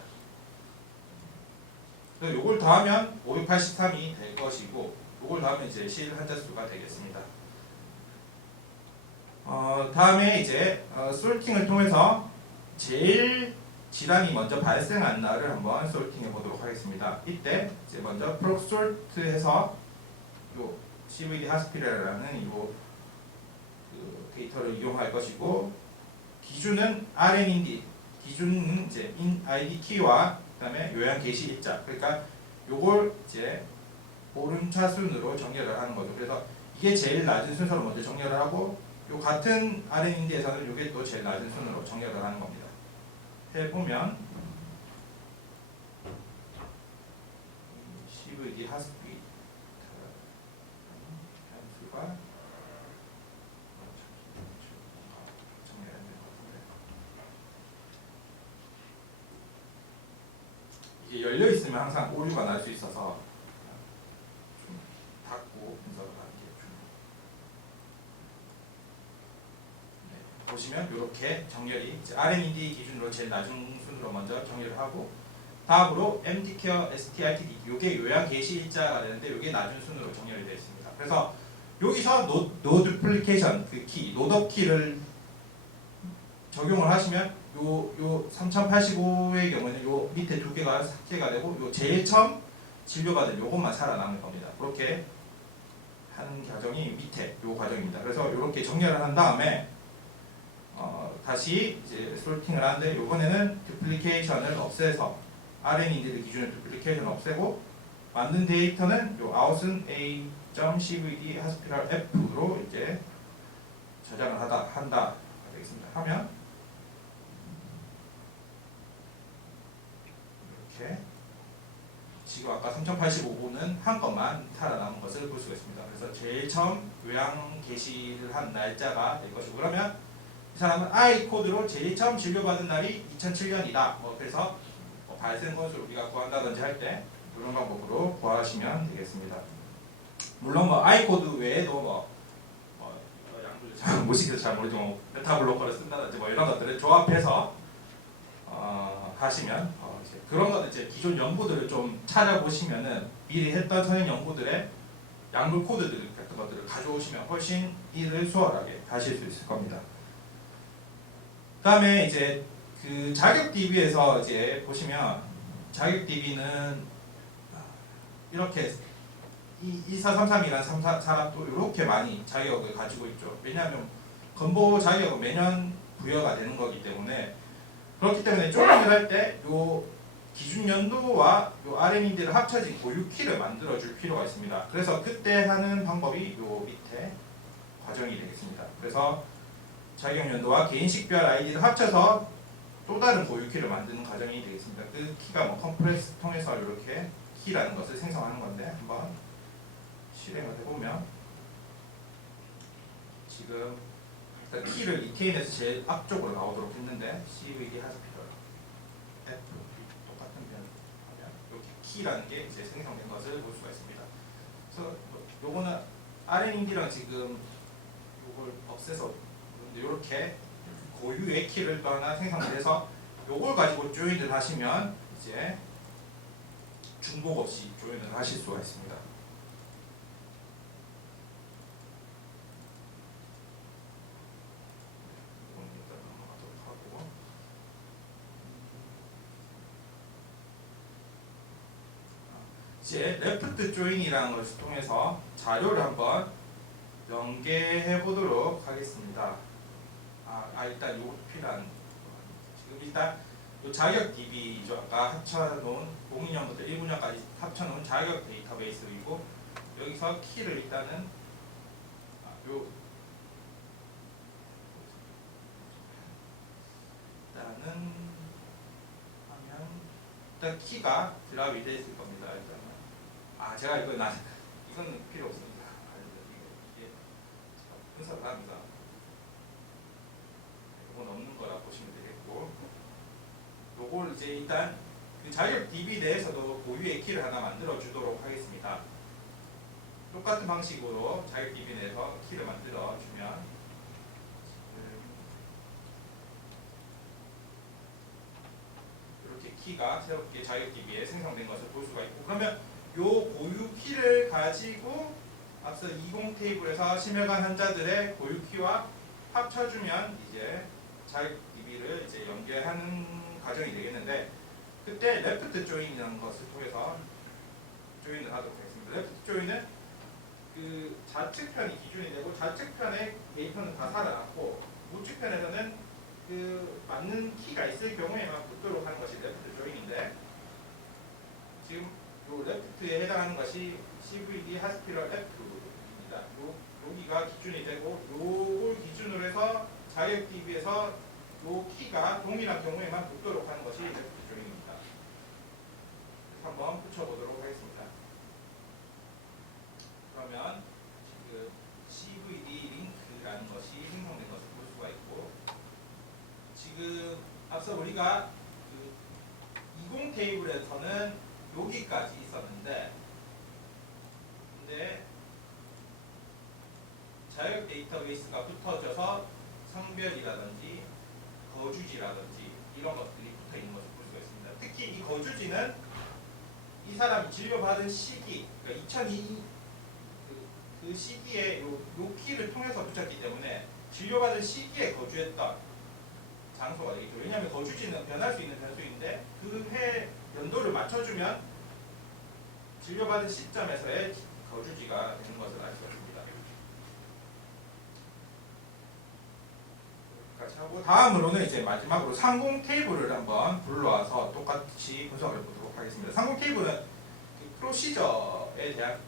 그래서 요걸 더하면 583이 될 것이고 요걸 더하면 이제 실환자수가 되겠습니다. 다음에 이제 솔팅을 통해서 제일 질환이 먼저 발생한 날을 한번 솔팅해 보도록 하겠습니다. 이때 이제 먼저 proc sort해서 요 CVD 하스피럴이라는 요 데이터를 이용할 것이고 기준은 R&D 기준은 이제 ID 키와 그다음에 요양 게시 일자 그러니까 요걸 이제 오름차순으로 정렬을 하는 거죠. 그래서 이게 제일 낮은 순서로 먼저 정렬을 하고 요 같은 R&D에서는 요게 또 제일 낮은 순으로 정렬을 하는 겁니다. 해보면 CVD 하스피럴 이게 열려 있으면 항상 오류가 날 수 있어서 좀 닫고 분석을 하는 게 중요합니다. 보시면 이렇게 정렬이 이제 R&D 기준으로 제일 낮은 순으로 먼저 정렬을 하고 다음으로 MD케어, STRTD 이게 요양 게시 일자가 되는데 이게 낮은 순으로 정렬이 되어 있습니다. 그래서 여기서 노 두플리케이션 그 키, 노더 키를 적용을 하시면 요 3085의 경우에는 요 밑에 두 개가 삭제가 되고 요 제일 처음 진료받은 요것만 살아남을 겁니다. 그렇게 하는 과정이 밑에 요 과정입니다. 그래서 이렇게 정렬을 한 다음에 다시 이제 솔팅을 하는데 요번에는 두플리케이션을 없애서 R&D를 기준으로 두플리케이션을 없애고 만든 데이터는 요 out은 A.cvd 하스피럴 F로 이제 저장을 한다 되겠습니다. 하면 이렇게 지금 아까 3085호는 한 건만 살아남은 것을 볼 수가 있습니다. 그래서 제일 처음 요양 게시를 한 날짜가 될 것이고 그러면 이 사람은 I 코드로 제일 처음 진료받은 날이 2007년이다. 그래서 발생 건수를 우리가 구한다든지 할 때 이런 방법으로 구하시면 되겠습니다. 물론 I 코드 외에도 양조를 잘 못 시켜서 잘 모르지만 베타 블로커를 쓴다든지 이런 것들을 조합해서 하시면 이제 그런 것들 이제 기존 연구들을 좀 찾아보시면은 미리 했던 선행 연구들의 양글 코드들 같은 것들을 가져오시면 훨씬 일을 수월하게 하실 수 있을 겁니다. 그다음에 이제 그 자격 DB에서 이제 보시면 자격 DB는 이렇게 2433이라는 사람도 이렇게 많이 자격을 가지고 있죠. 왜냐하면 건보 자격은 매년 부여가 되는 거기 때문에 그렇기 때문에 조인을 할 때 요 기준 연도와 요 RND를 합쳐진 고유 키를 만들어 줄 필요가 있습니다. 그래서 그때 하는 방법이 요 밑에 과정이 되겠습니다. 그래서 자격 연도와 개인식별 아이디를 합쳐서 또 다른 고유 키를 만드는 과정이 되겠습니다. 그 키가 뭐 컴프레스 통해서 이렇게 키라는 것을 생성하는 건데 한번 실행을 해보면 지금 일단 키를 이테인에서 제일 앞쪽으로 나오도록 했는데 CVD 하스피럴 F 똑같은 변하면 이렇게 키라는 게 이제 생성된 것을 볼 수가 있습니다. 그래서 요거는 RND랑 지금 요걸 없애서 이렇게 고유의 키를 또 하나 생성을 해서 요걸 가지고 조인을 하시면 이제 중복 없이 조인을 하실 수가 있습니다. 이제 레프트 조인이라는 것을 통해서 자료를 한번 연계해 보도록 하겠습니다. 일단 요 필요한 지금 일단 요 자격 DB죠. 아까 합쳐놓은 02년부터 19년까지 합쳐놓은 자격 데이터베이스이고 여기서 키를 일단은 하면 일단 키가 드랍이 되어 있을 겁니다. 일단은 제가 이거는 필요 없습니다. 이게 분석을 합니다. 이건 없는 거라 보시면 되겠고, 요걸 이제 일단 그 자격 DB 내에서도 고유의 키를 하나 만들어 주도록 하겠습니다. 똑같은 방식으로 자격 DB 내에서 키를 만들어 주면 이렇게 키가 새롭게 자격 DB에 생성된 것을 볼 수가 있고, 그러면 요 고유 키를 가지고 앞서 20 테이블에서 심혈관 환자들의 고유 키와 합쳐주면 이제 자격 DB를 이제 연결하는 과정이 되겠는데, 그때 레프트 조인이라는 것을 통해서 조인을 하도록 하겠습니다. 레프트 조인은 그 좌측편이 기준이 되고 좌측편의 데이터는 다 살아났고 우측편에서는 그 맞는 키가 있을 경우에만 붙도록 하는 것이 레프트 조인인데, 지금 요 레프트에 해당하는 것이 CVD 하스피럴 F입니다. 여기가 기준이 되고 요걸 기준으로 해서 자격 DB에서 요 키가 동일한 경우에만 붙도록 하는 것이 레프트 조인입니다. 한번 붙여보도록 하겠습니다. 그러면 지금 CVD 링크라는 것이 생성된 것을 볼 수가 있고, 지금 앞서 우리가 그 20 테이블에서는 여기까지 있었는데, 근데 자격 데이터베이스가 붙어져서 성별이라든지 거주지라든지 이런 것들이 붙어 있는 것을 볼 수가 있습니다. 특히 이 거주지는 이 사람이 진료받은 시기, 그러니까 2002 그 시기에 요 키를 통해서 붙였기 때문에 진료받은 시기에 거주했던 장소가 되겠죠. 왜냐하면 거주지는 변할 수 있는 변수인데 그 해 연도를 맞춰주면 진료받은 시점에서의 거주지가 되는 것을 알 수 있습니다. 여기까지 하고, 다음으로는 이제 마지막으로 상공 테이블을 한번 불러와서 똑같이 분석을 해보도록 하겠습니다. 상공 테이블은 그 프로시저에 대한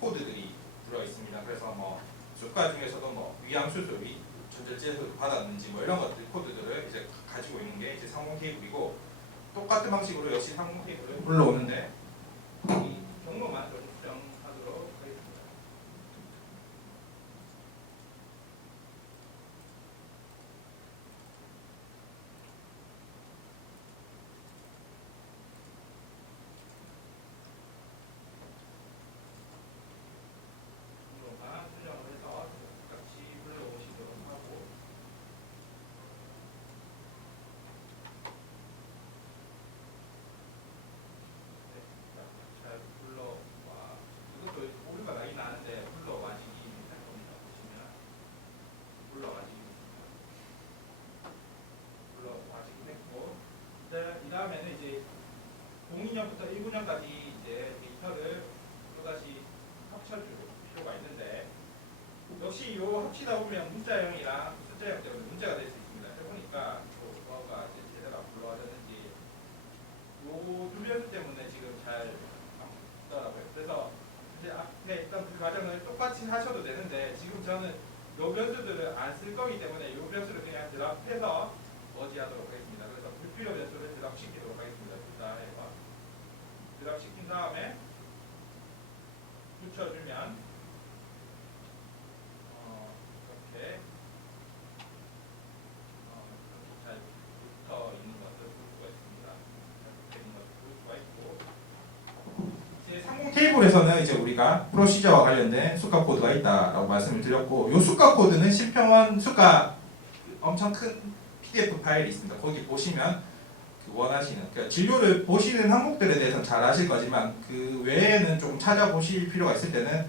코드들이 들어 있습니다. 그래서 뭐 주가 중에서도 뭐 위암 수술이 전절제에서 받았는지 뭐 이런 것들 코드들을 이제 가지고 있는 게 이제 상공 테이블이고, 똑같은 방식으로 역시 상공 테이블을 불러오는데 이 경로만 좀 수정하도록 하겠습니다. 경로만 수정을 해서 같이 불러오시도록 하고, 2019년까지 이제 데이터를 또다시 합쳐줄 필요가 있는데 역시 요 합치다 보면 문자형이랑 숫자형 때문에 문제가 될 수 있습니다. 해보니까 뭐가 이제 제대로 안 불러왔는지 요 두 변수 때문에 지금 잘 안 붙더라고요. 그래서 이제 앞에 있던 그 과정을 똑같이 하셔도 되는데 지금 저는 요 변수들을 안 쓸 거기 때문에 요 변수를 그냥 드랍해서 머지하도록 하겠습니다. 그래서 불필요 변수를 드랍시키도록 하겠습니다. 드랍시킨 다음에 붙여주면 이렇게 잘 붙어 있는 것을 볼 수가 있습니다. 잘 붙어 있는 것을 볼 수가 있고 이제 상공 테이블에서는 이제 우리가 프로시저와 관련된 수가 코드가 있다라고 말씀을 드렸고 이 수가 코드는 신평원 수가 엄청 큰 PDF 파일이 있습니다. 거기 보시면 원하시는 그러니까 진료를 보시는 항목들에 대해서는 잘 아실 거지만 그 외에는 좀 찾아보실 필요가 있을 때는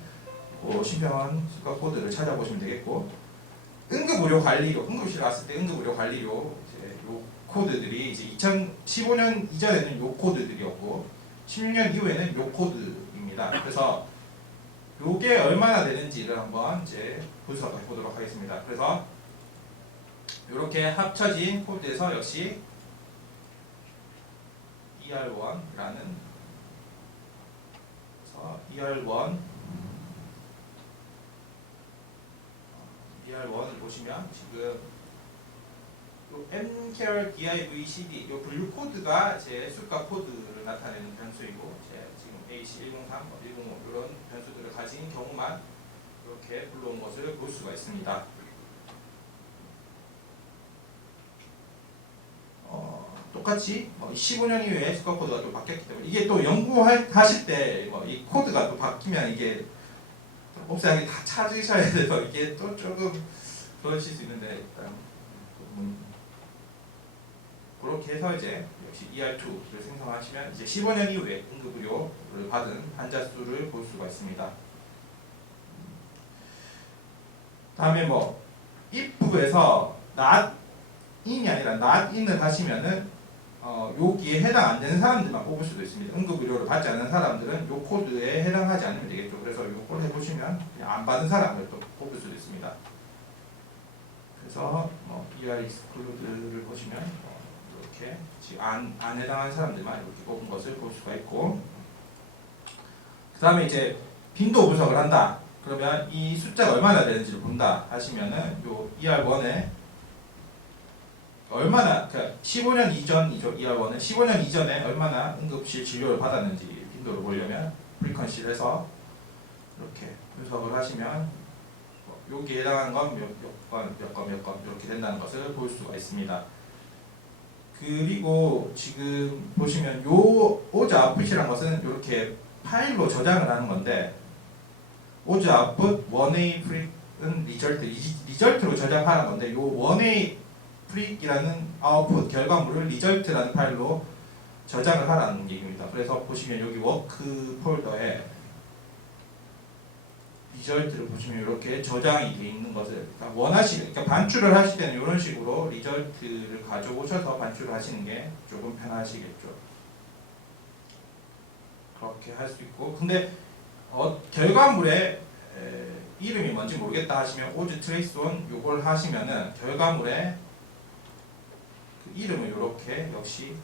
신평원 수가 코드를 찾아보시면 되겠고 응급의료 관리료 응급실 왔을 때 응급의료 관리료 이제 요 코드들이 이제 2015년 이전에는 요 코드들이었고 16년 이후에는 요 코드입니다. 그래서 요게 얼마나 되는지를 한번 이제 분석해 보도록 하겠습니다. 그래서 이렇게 합쳐진 코드에서 역시 ER1라는 ER1을 보시면 지금 요 mCare DIVCD 요 분류 코드가 제 수가 코드를 나타내는 변수이고 지금 AC103, 105 이런 변수들을 가진 경우만 이렇게 불러온 것을 볼 수가 있습니다. 똑같이 15년 이후에 수가 코드가 또 바뀌었기 때문에 이게 또 연구하실 때 이 코드가 또 바뀌면 이게 옵세하게 다 찾으셔야 돼서 이게 또 조금 그러실 수 있는데 일단 그렇게 해서 이제 역시 ER2를 생성하시면 이제 15년 이후에 응급의료를 받은 환자 수를 볼 수가 있습니다. 다음에 if에서 not in이 아니라 not in을 하시면은 여기에 해당 안 되는 사람들만 뽑을 수도 있습니다. 응급의료를 받지 않는 사람들은 이 코드에 해당하지 않으면 되겠죠. 그래서 이걸 해보시면 그냥 안 받은 사람을 또 뽑을 수도 있습니다. 그래서 ER exclude를 보시면 이렇게 지금 안 해당한 사람들만 이렇게 뽑은 것을 볼 수가 있고 그 다음에 이제 빈도 분석을 한다. 그러면 이 숫자가 얼마나 되는지를 본다 하시면은 요 ER1에 얼마나 그러니까 15년 이전이죠. ER1은 15년 이전에 얼마나 응급실 진료를 받았는지 빈도를 보려면 프리퀀시를 해서 이렇게 분석을 하시면 여기에 해당하는 건 몇 건 이렇게 된다는 것을 볼 수가 있습니다. 그리고 지금 보시면 요 오즈 아웃풋이라는 것은 이렇게 파일로 저장을 하는 건데 오즈 아웃풋 1A 프릭은 리절트로 저장하는 건데 요 1A 프릭이라는 아웃풋 결과물을 리절트라는 파일로 저장을 하라는 얘기입니다. 그래서 보시면 여기 워크 폴더에 리절트를 보시면 이렇게 저장이 되어 있는 것을 그러니까 반출을 하실 때는 이런 식으로 리절트를 가져오셔서 반출을 하시는 게 조금 편하시겠죠. 그렇게 할 수 있고 근데 결과물에 이름이 뭔지 모르겠다 하시면 오즈 트레이스 온 요걸 하시면은 결과물에 그 이름을 이렇게 역시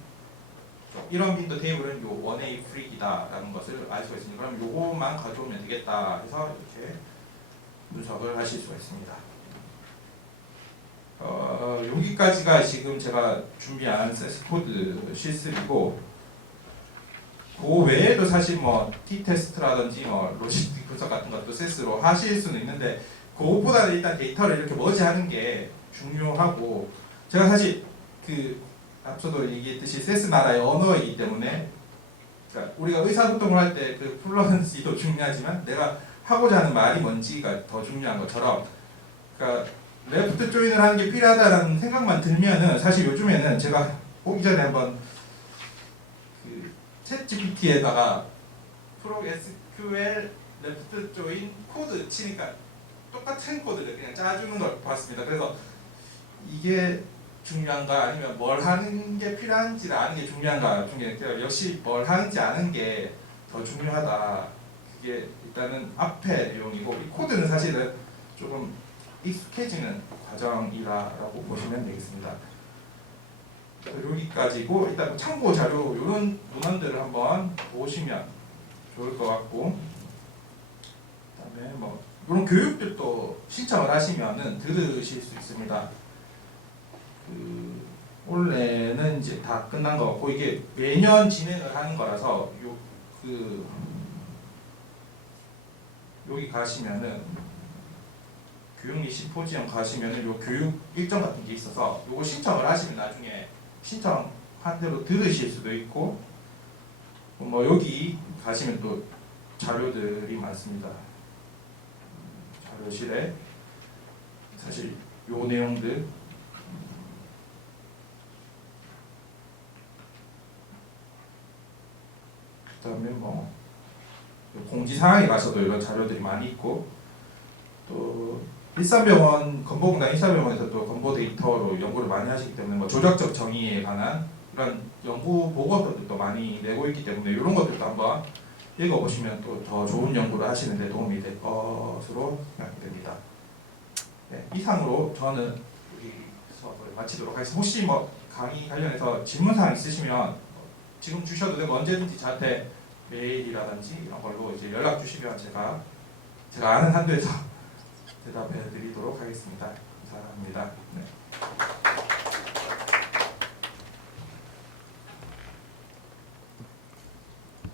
이런 빈도 테이블은 요 1A 프릭이다라는 것을 알 수가 있으니까 그럼 요거만 가져오면 되겠다 해서 이렇게 분석을 하실 수가 있습니다. 여기까지가 지금 제가 준비한 세스 코드 실습이고 그 외에도 사실 T-테스트라든지 로지스틱 분석 같은 것도 세스로 하실 수는 있는데 그것보다는 일단 데이터를 이렇게 머지하는 게 중요하고 제가 사실 앞서도 얘기했듯이 세스 나라의 언어이기 때문에 그러니까 우리가 의사소통을 할 때 그 플루언시도 중요하지만 내가 하고자 하는 말이 뭔지가 더 중요한 것처럼 그러니까 레프트 조인을 하는 게 필요하다라는 생각만 들면은 사실 요즘에는 제가 오기 전에 한번 챗 GPT에다가 프로 SQL 레프트 조인 코드 치니까 똑같은 코드를 그냥 짜주는 걸 봤습니다. 그래서 이게 중요한가 아니면 뭘 하는 게 필요한지를 아는 게 중요한가 중에 역시 뭘 하는지 아는 게 더 중요하다. 그게 일단은 앞에 내용이고 이 코드는 사실은 조금 익숙해지는 과정이라고 보시면 되겠습니다. 여기까지고 일단 참고 자료 이런 문헌들을 한번 보시면 좋을 것 같고 그다음에 뭐 이런 교육들도 신청을 하시면은 들으실 수 있습니다. 원래는 이제 다 끝난 것 같고 이게 매년 진행을 하는 거라서 여기 가시면은 교육 및 심포지엄 가시면은 요 교육 일정 같은 게 있어서 요거 신청을 하시면 나중에 신청한 대로 들으실 수도 있고 뭐 여기 가시면 또 자료들이 많습니다. 자료실에 사실 요 내용들 그다음에 뭐 공지사항에 가서도 이런 자료들이 많이 있고 또 일산병원 건보공단 일산병원에서 또 건보 데이터로 연구를 많이 하시기 때문에 뭐 조작적 정의에 관한 이런 연구 보고서들도 많이 내고 있기 때문에 이런 것들도 한번 읽어보시면 또 더 좋은 연구를 하시는 데 도움이 될 것으로 생각됩니다. 네, 이상으로 저는 여기서 마치도록 하겠습니다. 혹시 뭐 강의 관련해서 질문사항 있으시면 지금 주셔도 되고 언제든지 저한테 메일이라든지 이런 걸로 이제 연락 주시면 제가 아는 한도에서 대답해 드리도록 하겠습니다. 감사합니다. 네.